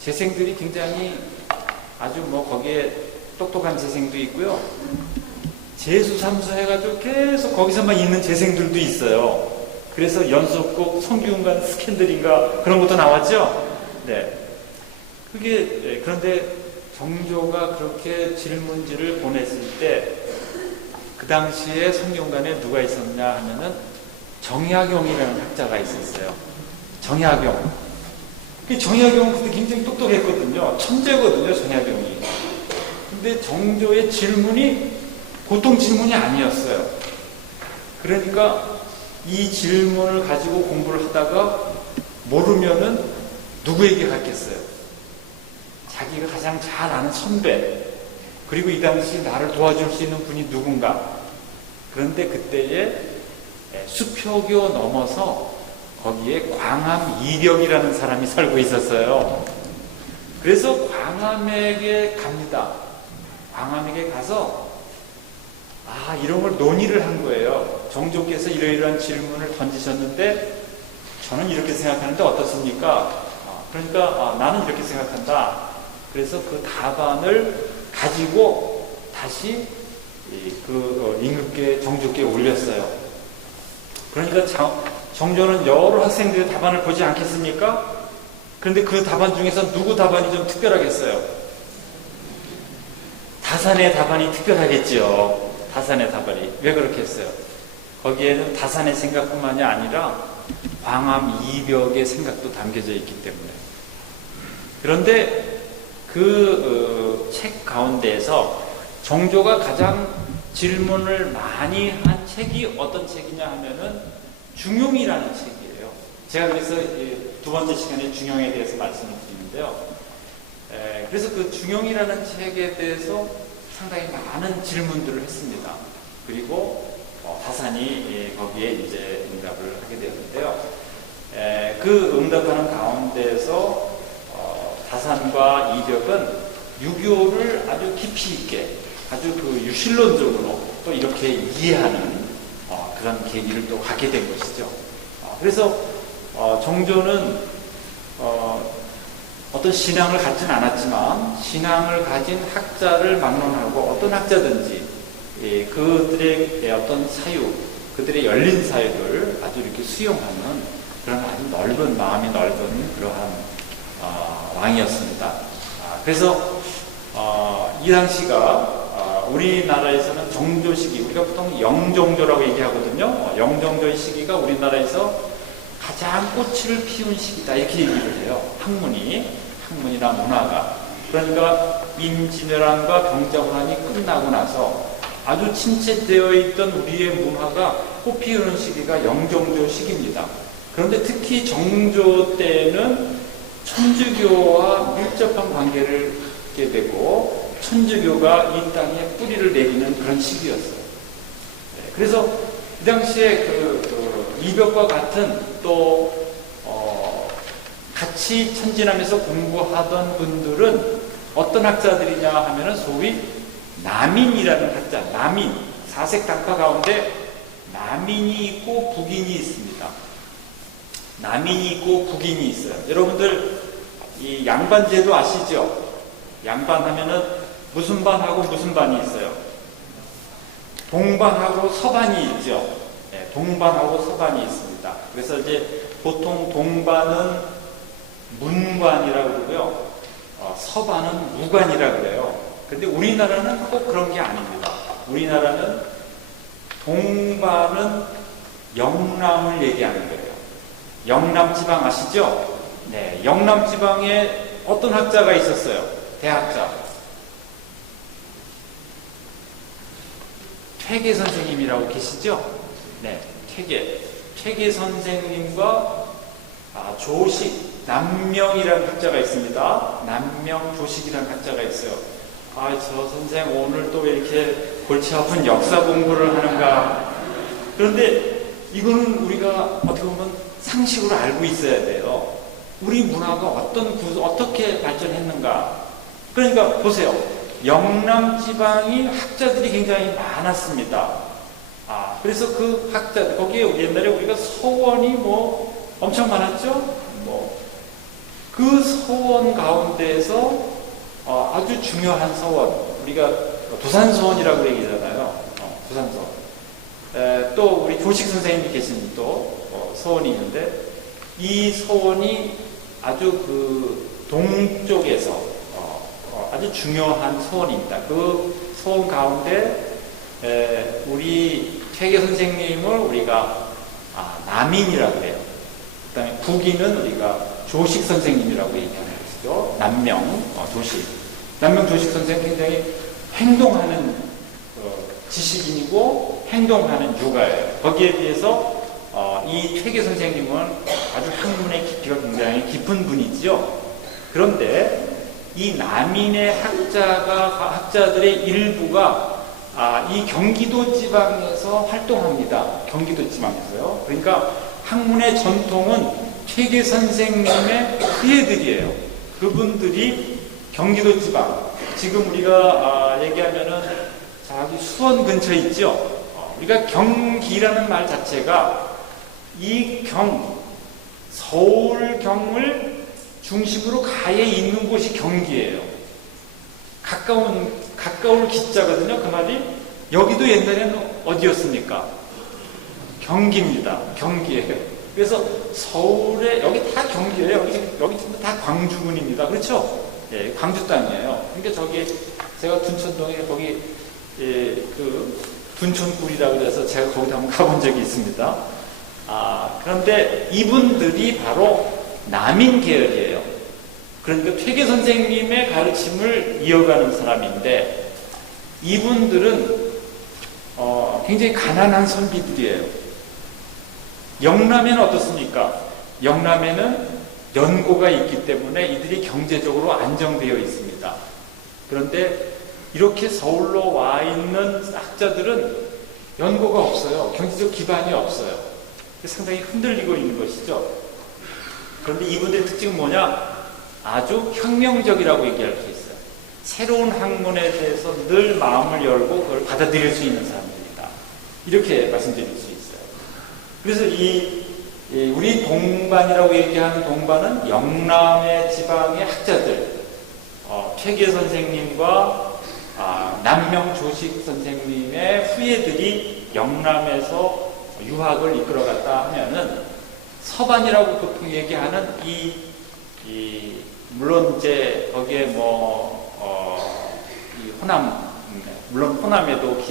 재생들이 굉장히 아주 뭐 거기에 똑똑한 재생도 있고요. 재수삼수 해가지고 계속 거기서만 있는 재생들도 있어요. 그래서 연속곡 성균관 스캔들인가 그런 것도 나왔죠. 네. 그런데 정조가 그렇게 질문지를 보냈을 때 그 당시에 성균관에 누가 있었냐 하면은 정약용이라는 학자가 있었어요. 정약용. 정약용은 그때 굉장히 똑똑했거든요. 천재거든요, 정약용이. 근데 정조의 질문이 보통 질문이 아니었어요. 그러니까 이 질문을 가지고 공부를 하다가 모르면은 누구에게 갔겠어요? 자기가 가장 잘 아는 선배, 그리고 이 당시 나를 도와줄 수 있는 분이 누군가. 그런데 그때에 수표교 넘어서 거기에 광암 이력이라는 사람이 살고 있었어요. 그래서 광암에게 갑니다. 광암에게 가서 이런 걸 논의를 한 거예요. 정조께서 이러이러한 질문을 던지셨는데 저는 이렇게 생각하는데 어떻습니까? 그러니까 나는 이렇게 생각한다. 그래서 그 답안을 가지고 다시 그 임금께 정조께 올렸어요. 그러니까 정조는 여러 학생들의 답안을 보지 않겠습니까? 그런데 그 답안 중에서 누구 답안이 좀 특별하겠어요? 다산의 답안이 특별하겠지요. 다산의 답안이. 왜 그렇게 했어요? 거기에는 다산의 생각뿐만이 아니라 광암 이벽의 생각도 담겨져 있기 때문에. 그런데 그 책 가운데에서 정조가 가장 질문을 많이 한 책이 어떤 책이냐 하면은 중용이라는 책이에요. 제가 그래서 두 번째 시간에 중용에 대해서 말씀을 드리는데요. 그래서 그 중용이라는 책에 대해서 상당히 많은 질문들을 했습니다. 그리고 다산이 거기에 이제 응답을 하게 되었는데요. 그 응답하는 가운데에서 다산과 이벽은 유교를 아주 깊이 있게 아주 그 유실론적으로 또 이렇게 이해하는 그런 계기를 또 갖게 된 것이죠. 그래서 정조는 어떤 신앙을 갖지는 않았지만 신앙을 가진 학자를 막론하고 어떤 학자든지 그들의 어떤 사유, 그들의 열린 사유를 아주 이렇게 수용하는 그런 아주 넓은 마음이 넓은 그러한 왕이었습니다. 그래서 이 당시가 우리나라에서는 정조 시기, 우리가 보통 영정조라고 얘기하거든요. 영정조의 시기가 우리나라에서 가장 꽃을 피운 시기다 이렇게 얘기를 해요. 학문이나 문화가. 그러니까 임진왜란과 병자호란이 끝나고 나서 아주 침체되어 있던 우리의 문화가 꽃피우는 시기가 영종조 시기입니다. 그런데 특히 정조 때는 천주교와 밀접한 관계를 갖게 되고 천주교가 이 땅에 뿌리를 내리는 그런 시기였어요. 그래서 이 당시에 이벽과 같은 또 같이 천진하면서 공부하던 분들은 어떤 학자들이냐 하면은 소위 남인이라는 학자, 남인, 사색 단파 가운데 남인이 있고 북인이 있습니다. 남인이 있고 북인이 있어요. 여러분들 이 양반제도 아시죠? 양반하면은 무슨 반하고 무슨 반이 있어요? 동반하고 서반이 있죠. 네, 동반하고 서반이 있습니다. 그래서 이제 보통 동반은 문관이라고 그러고요. 서반은 무관이라고 그래요. 근데 우리나라는 꼭 그런 게 아닙니다. 우리나라는 동반은 영남을 얘기하는 거예요. 영남지방 아시죠? 네, 영남지방에 어떤 학자가 있었어요? 대학자. 퇴계 선생님이라고 계시죠? 네, 퇴계 선생님과 조식, 남명이라는 학자가 있습니다. 남명 조식이라는 학자가 있어요. 저 선생 오늘 또 왜 이렇게 골치 아픈 역사 공부를 하는가. 그런데 이거는 우리가 어떻게 보면 상식으로 알고 있어야 돼요. 우리 문화가 어떻게 발전했는가. 그러니까 보세요. 영남 지방이 학자들이 굉장히 많았습니다. 그래서 그 학자들, 거기에 옛날에 우리가 서원이 엄청 많았죠? 그 서원 가운데에서 아주 중요한 서원, 우리가 도산서원이라고 얘기하잖아요. 도산서원. 또 우리 조식 선생님이 계신 또 서원이 있는데, 이 서원이 아주 동쪽에서 아주 중요한 서원입니다. 그 서원 가운데 우리 퇴계 선생님을 우리가 남인이라고 해요. 그 다음에 북인은 우리가 조식 선생님이라고 얘기하는 것이죠. 남명 조식. 남명 조식 선생님 굉장히 행동하는 지식인이고 행동하는 유가예요. 거기에 비해서 이 퇴계 선생님은 아주 학문의 깊이가 굉장히 깊은 분이지요. 그런데 이 남인의 학자들의 일부가 이 경기도 지방에서 활동합니다. 경기도 지방에서요. 그러니까 학문의 전통은 퇴계 선생님의 후예들이에요. 그분들이 경기도 지방, 지금 우리가 얘기하면은 저기 수원 근처에 있죠. 우리가 경기라는 말 자체가 이 서울경을 중심으로 가에 있는 곳이 경기예요. 가까울 기자거든요. 그 말이. 여기도 옛날에는 어디였습니까? 경기입니다. 경기예요. 그래서 서울에 여기 다 경기예요. 여기 지금 다 광주군입니다. 그렇죠? 예, 광주 땅이에요. 그러니까 저기 제가 둔천동에 거기 둔천굴이라고 해서 제가 거기도 한번 가본 적이 있습니다. 그런데 이분들이 바로 남인 계열이에요. 그러니까 퇴계 선생님의 가르침을 이어가는 사람인데, 이분들은 굉장히 가난한 선비들이에요. 영남에는 어떻습니까? 영남에는 연고가 있기 때문에 이들이 경제적으로 안정되어 있습니다. 그런데 이렇게 서울로 와 있는 학자들은 연고가 없어요. 경제적 기반이 없어요. 상당히 흔들리고 있는 것이죠. 그런데 이분들의 특징은 뭐냐? 아주 혁명적이라고 얘기할 수 있어요. 새로운 학문에 대해서 늘 마음을 열고 그걸 받아들일 수 있는 사람들이다. 이렇게 말씀드릴 수 있어요. 그래서 우리 동반이라고 얘기하는 동반은 영남의 지방의 학자들, 퇴계 선생님과 남명 조식 선생님의 후예들이 영남에서 유학을 이끌어갔다 하면은 서반이라고 보통 얘기하는 물론 이제 거기에 이 호남, 물론 호남에도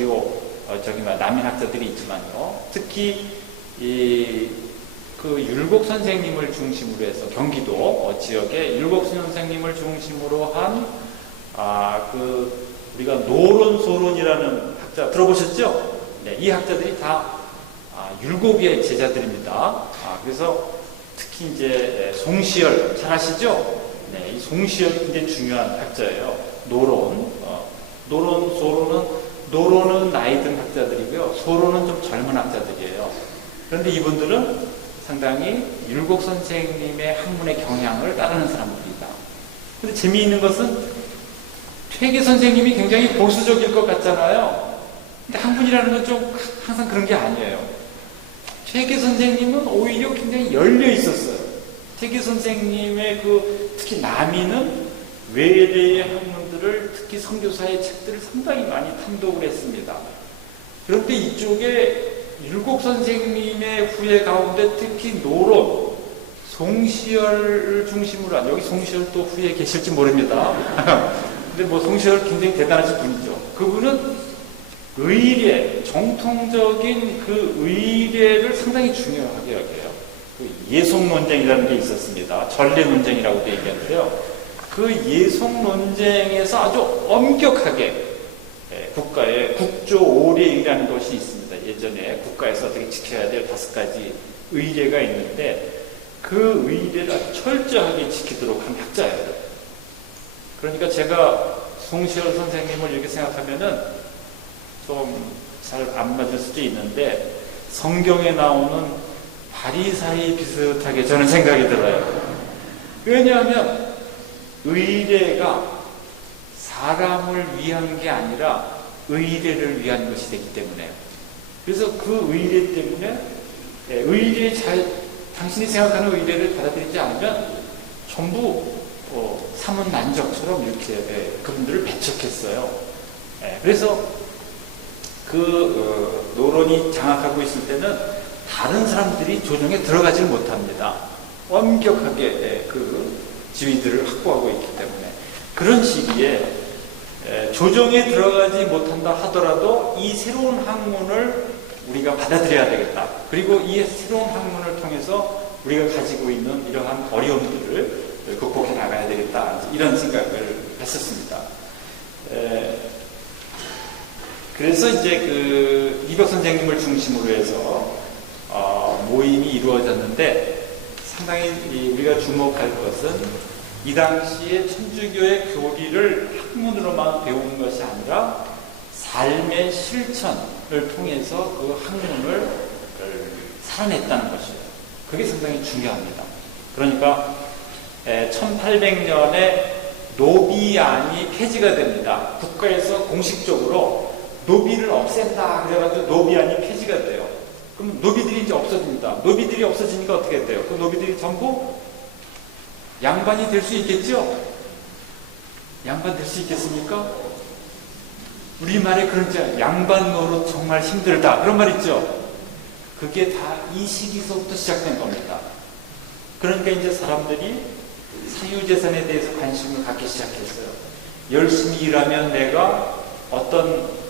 남인 학자들이 있지만요. 특히 그 율곡 선생님을 중심으로 해서 경기도 지역에 율곡 선생님을 중심으로 한 우리가 노론소론이라는 학자 들어보셨죠? 네, 이 학자들이 다 율곡의 제자들입니다. 그래서 특히 이제 송시열 잘 아시죠? 네, 이 송시열이 굉장히 중요한 학자예요. 노론은 나이 든 학자들이고요. 소론은 좀 젊은 학자들이에요. 그런데 이분들은 상당히 율곡 선생님의 학문의 경향을 따르는 사람들이다. 근데 재미있는 것은 퇴계 선생님이 굉장히 보수적일 것 같잖아요. 근데 학문이라는 건 좀 항상 그런 게 아니에요. 퇴계 선생님은 오히려 굉장히 열려 있었어요. 퇴계 선생님의 특히 남이는 외래의 학문들을, 특히 선교사의 책들을 상당히 많이 탐독을 했습니다. 그런데 이쪽에 율곡 선생님의 후예 가운데 특히 노론, 송시열을 중심으로 한, 여기 송시열 또 후에 계실지 모릅니다. 근데 송시열 굉장히 대단하신 분이죠. 그분은 의례, 정통적인 그 의례를 상당히 중요하게 여겨요. 예속 논쟁이라는 게 있었습니다. 전례 논쟁이라고도 얘기하는데요. 그 예속 논쟁에서 아주 엄격하게 국가의 국조 오례이라는 것이 있습니다. 예전에 국가에서 어떻게 지켜야 될 5가지 의례가 있는데 그 의례를 아주 철저하게 지키도록 한 학자예요. 그러니까 제가 송시열 선생님을 이렇게 생각하면은 좀 잘 안 맞을 수도 있는데 성경에 나오는 바리사이 비슷하게 저는 생각이 들어요. 왜냐하면 의례가 사람을 위한 게 아니라 의례를 위한 것이 되기 때문에, 그래서 그 의례 때문에 당신이 생각하는 의례를 받아들이지 않으면 전부 사문난적처럼 이렇게 그분들을 배척했어요. 그래서 노론이 장악하고 있을 때는 다른 사람들이 조정에 들어가지 못합니다. 엄격하게 그 지위들을 확보하고 있기 때문에. 그런 시기에 조정에 들어가지 못한다 하더라도 이 새로운 학문을 우리가 받아들여야 되겠다. 그리고 이 새로운 학문을 통해서 우리가 가지고 있는 이러한 어려움들을 극복해 나가야 되겠다. 이런 생각을 했었습니다. 그래서 이제 이벽 선생님을 중심으로 해서 모임이 이루어졌는데, 상당히 우리가 주목할 것은 이 당시에 천주교의 교리를 학문으로만 배우는 것이 아니라 삶의 실천을 통해서 그 학문을 살아냈다는 것이에요. 그게 상당히 중요합니다. 그러니까 1800년에 노비안이 폐지가 됩니다. 국가에서 공식적으로 노비를 없앤다 그래가지고 노비안이 폐지가 돼요. 그럼 노비들이 이제 없어집니다. 노비들이 없어지니까 어떻게 돼요? 그 노비들이 전부 양반이 될 수 있겠죠? 양반 될 수 있겠습니까? 우리말에 그런 양반 노릇 정말 힘들다 그런 말 있죠? 그게 다 이 시기서부터 시작된 겁니다. 그러니까 이제 사람들이 사유재산에 대해서 관심을 갖기 시작했어요. 열심히 일하면 내가 어떤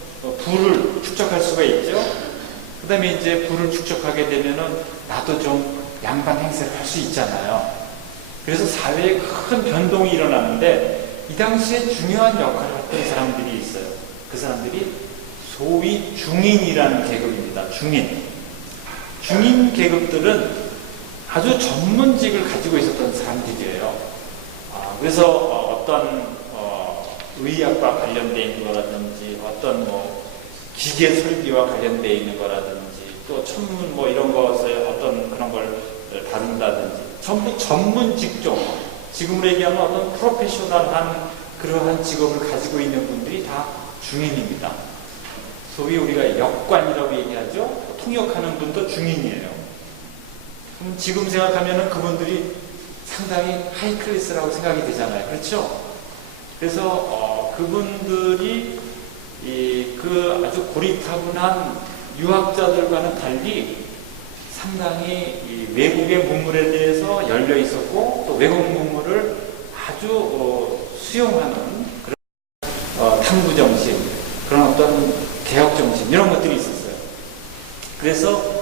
부를 축적할 수가 있죠. 그 다음에 이제 부를 축적하게 되면은 나도 좀 양반 행세를 할 수 있잖아요. 그래서 사회에 큰 변동이 일어났는데 이 당시에 중요한 역할을 했던 사람들이 있어요. 그 사람들이 소위 중인이라는 계급입니다. 중인 계급들은 아주 전문직을 가지고 있었던 사람들이에요. 그래서 어떤 의학과 관련되어 있는 거라든지 어떤 기계 설비와 관련되어 있는 거라든지 또 천문 이런 것에 어떤 그런 걸 다룬다든지 전부 전문 직종, 지금으로 얘기하면 어떤 프로페셔널한 그러한 직업을 가지고 있는 분들이 다 중인입니다. 소위 우리가 역관이라고 얘기하죠. 통역하는 분도 중인이에요. 그럼 지금 생각하면은 그분들이 상당히 하이클래스라고 생각이 되잖아요. 그렇죠? 그래서 그분들이 그 아주 고리타분한 유학자들과는 달리 상당히 외국의 문물에 대해서 열려 있었고 또 외국 문물을 아주 수용하는 그런 탐구 정신, 그런 어떤 개혁 정신 이런 것들이 있었어요. 그래서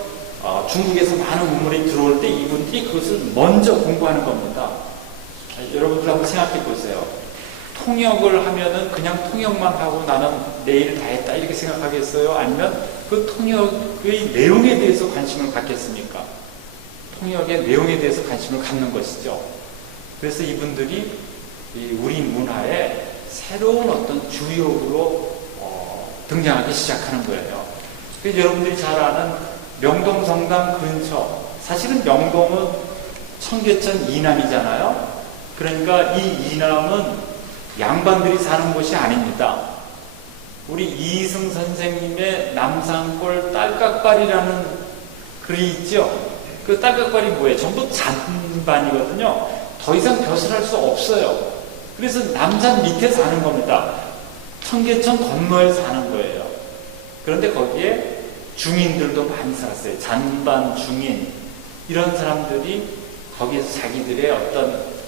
중국에서 많은 문물이 들어올 때 이분들이 그것을 먼저 공부하는 겁니다. 여러분들 한번 생각해 보세요. 통역을 하면은 그냥 통역만 하고 나는 내 일 다 했다 이렇게 생각하겠어요? 아니면 그 통역의 내용에 대해서 관심을 갖겠습니까? 통역의 내용에 대해서 관심을 갖는 것이죠. 그래서 이분들이 우리 문화에 새로운 어떤 주역으로 등장하기 시작하는 거예요. 그래서 여러분들이 잘 아는 명동성당 근처, 사실은 명동은 청계천 이남이잖아요. 그러니까 이 이남은 양반들이 사는 곳이 아닙니다. 우리 이승 선생님의 남산골 딸깍발이라는 글이 있죠. 그 딸깍발이 뭐예요? 전부 잔반이거든요. 더 이상 벼슬 할 수 없어요. 그래서 남산 밑에 사는 겁니다. 청계천 건너에 사는 거예요. 그런데 거기에 중인들도 많이 살았어요. 잔반, 중인 이런 사람들이 거기에서 자기들의 어떤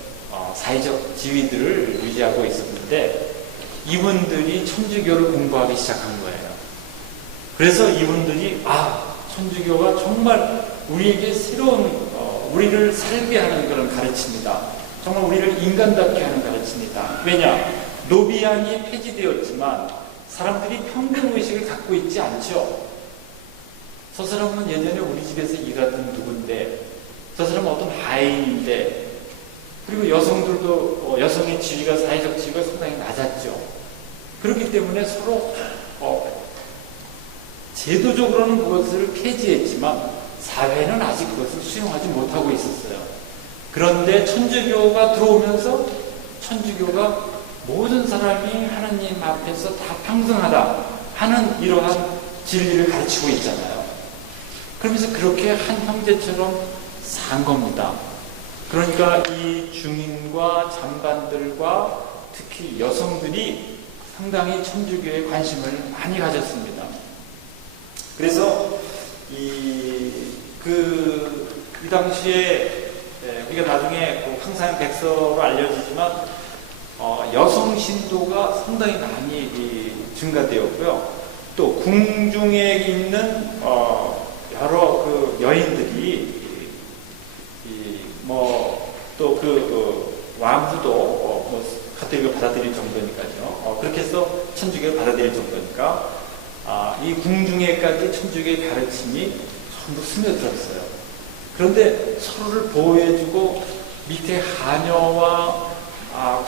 사회적 지위들을 유지하고 있었는데 이분들이 천주교를 공부하기 시작한 거예요. 그래서 이분들이 천주교가 정말 우리에게 새로운 우리를 살게 하는 그런 가르침이다. 정말 우리를 인간답게 하는 가르침이다. 왜냐? 노비안이 폐지되었지만 사람들이 평등의식을 갖고 있지 않죠. 저 사람은 예전에 우리 집에서 일하던 누군데, 저 사람은 어떤 하인인데, 그리고 여성들도 여성의 지위가, 사회적 지위가 상당히 낮았죠. 그렇기 때문에 서로 제도적으로는 그것을 폐지했지만 사회는 아직 그것을 수용하지 못하고 있었어요. 그런데 천주교가 들어오면서 천주교가 모든 사람이 하나님 앞에서 다 평등하다 하는 이러한 진리를 가르치고 있잖아요. 그러면서 그렇게 한 형제처럼 산 겁니다. 그러니까 이 중인과 잔반들과 특히 여성들이 상당히 천주교에 관심을 많이 가졌습니다. 그래서 이 당시에 우리가 나중에 황사현 백서로 알려지지만 여성 신도가 상당히 많이 증가되었고요. 또 궁중에 있는 여러 그 여인들이 또 왕후도 가톨릭을 받아들일 정도니까요. 그렇게 해서 천주교를 받아들일 정도니까 이 궁중에까지 천주교의 가르침이 전부 스며들었어요. 그런데 서로를 보호해주고 밑에 하녀와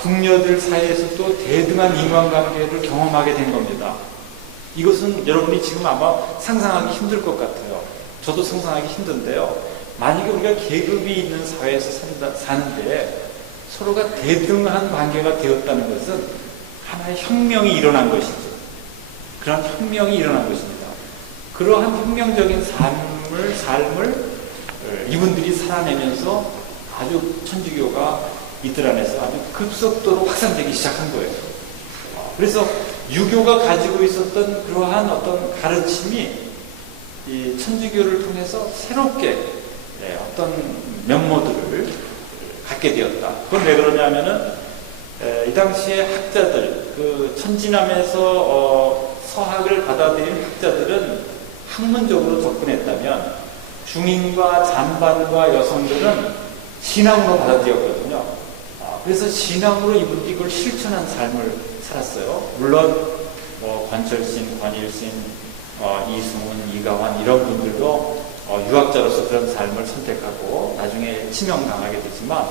궁녀들 사이에서 또 대등한 인간관계를 경험하게 된 겁니다. 이것은 여러분이 지금 아마 상상하기 힘들 것 같아요. 저도 상상하기 힘든데요. 만약에 우리가 계급이 있는 사회에서 사는데 서로가 대등한 관계가 되었다는 것은 하나의 혁명이 일어난 것이죠. 그런 혁명이 일어난 것입니다. 그러한 혁명적인 삶을 이분들이 살아내면서 아주 천주교가 이들 안에서 아주 급속도로 확산되기 시작한 거예요. 그래서 유교가 가지고 있었던 그러한 어떤 가르침이 이 천주교를 통해서 새롭게 어떤 면모들을 갖게 되었다. 그건 왜 그러냐면은 이 당시에 학자들, 그 천진함에서 서학을 받아들인 학자들은 학문적으로 접근했다면 중인과 잔반과 여성들은 신앙으로 받아들였거든요. 그래서 신앙으로 이분들이 이걸 실천한 삶을 살았어요. 물론 권철신, 권일신, 이승훈, 이가환 이런 분들도 유학자로서 그런 삶을 선택하고 나중에 치명당하게 되지만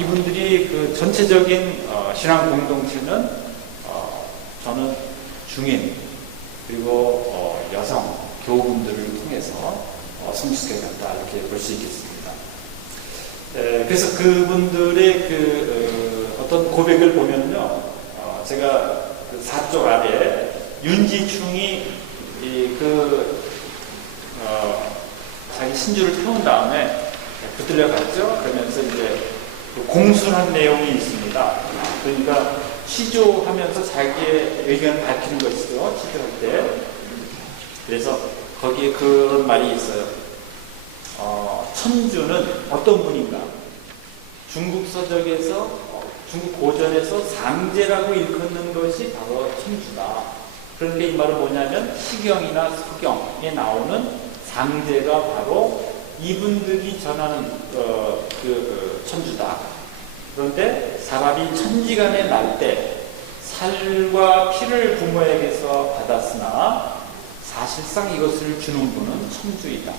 이분들이 그 전체적인 신앙 공동체는 저는 중인 그리고 여성 교우분들을 통해서 성숙해 갔다 이렇게 볼 수 있겠습니다. 그래서 그분들의 어떤 고백을 보면요, 제가 그 4쪽 아래 윤지충이 자기 신주를 태운 다음에 붙들려 갔죠. 그러면서 이제 공순한 내용이 있습니다. 그러니까 취조하면서 자기의 의견을 밝히는 것이죠. 취조할 때. 그래서 거기에 그런 말이 있어요. 천주는 어떤 분인가? 중국 서적에서 중국 고전에서 상제라고 일컫는 것이 바로 천주다. 그런데 이 말은 뭐냐면 시경이나 서경에 나오는 상제가 바로 이분들이 전하는 천주다. 그런데 사람이 천지간에 날 때 살과 피를 부모에게서 받았으나 사실상 이것을 주는 분은 천주이다.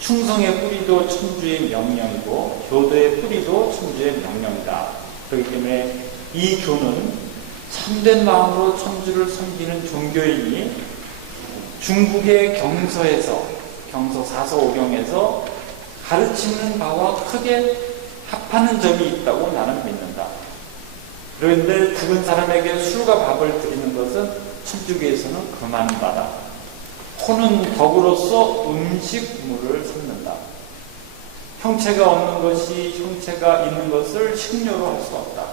충성의 뿌리도 천주의 명령이고 교도의 뿌리도 천주의 명령이다. 그렇기 때문에 이 교는 참된 마음으로 천주를 섬기는 종교인이 중국의 경서에서 경서 4서 5경에서 가르치는 바와 크게 합하는 점이 있다고 나는 믿는다. 그런데 죽은 사람에게 술과 밥을 드리는 것은 천주교에서는 금하는 바다. 호는 덕으로서 음식물을 삼는다. 형체가 없는 것이 형체가 있는 것을 식료로 할 수 없다.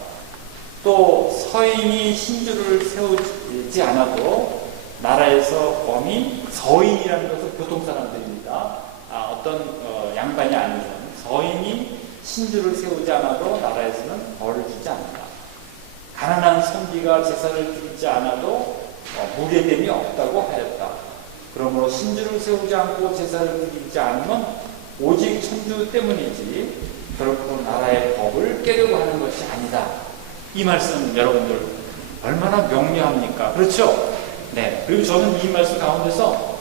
또 서인이 신주를 세우지 않아도 나라에서 범이 서인이라는 것은 보통 사람들입니다. 어떤 양반이 아니면 서인이 신주를 세우지 않아도 나라에서는 벌을 주지 않는다. 가난한 선비가 제사를 드리지 않아도 무례됨이 없다고 하였다. 그러므로 신주를 세우지 않고 제사를 드리지 않으면 오직 천주 때문이지 결코 나라의 법을 깨려고 하는 것이 아니다. 이 말씀 여러분들 얼마나 명료합니까? 그렇죠? 네. 그리고 저는 이 말씀 가운데서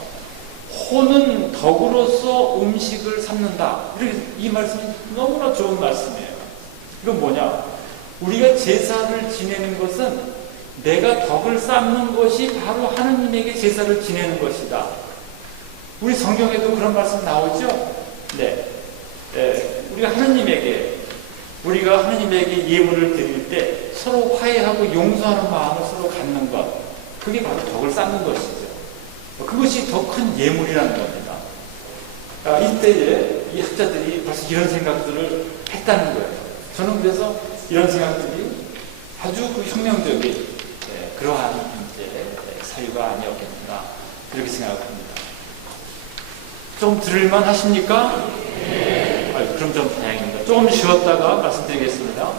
호는 덕으로서 음식을 삼는다. 이 말씀이 너무나 좋은 말씀이에요. 이건 뭐냐? 우리가 제사를 지내는 것은 내가 덕을 쌓는 것이 바로 하느님에게 제사를 지내는 것이다. 우리 성경에도 그런 말씀 나오죠? 네. 우리가 하느님에게 예물을 드릴 때 서로 화해하고 용서하는 마음을 서로 갖는 것. 그게 바로 덕을 쌓는 것이죠. 그것이 더 큰 예물이라는 겁니다. 이때에 이 학자들이 벌써 이런 생각들을 했다는 거예요. 저는 그래서 이런 생각들이 아주 혁명적인 그러한 사유가 아니었겠구나 그렇게 생각합니다. 좀 들을만 하십니까? 네. 그럼 좀 다행입니다. 조금 쉬었다가 말씀드리겠습니다.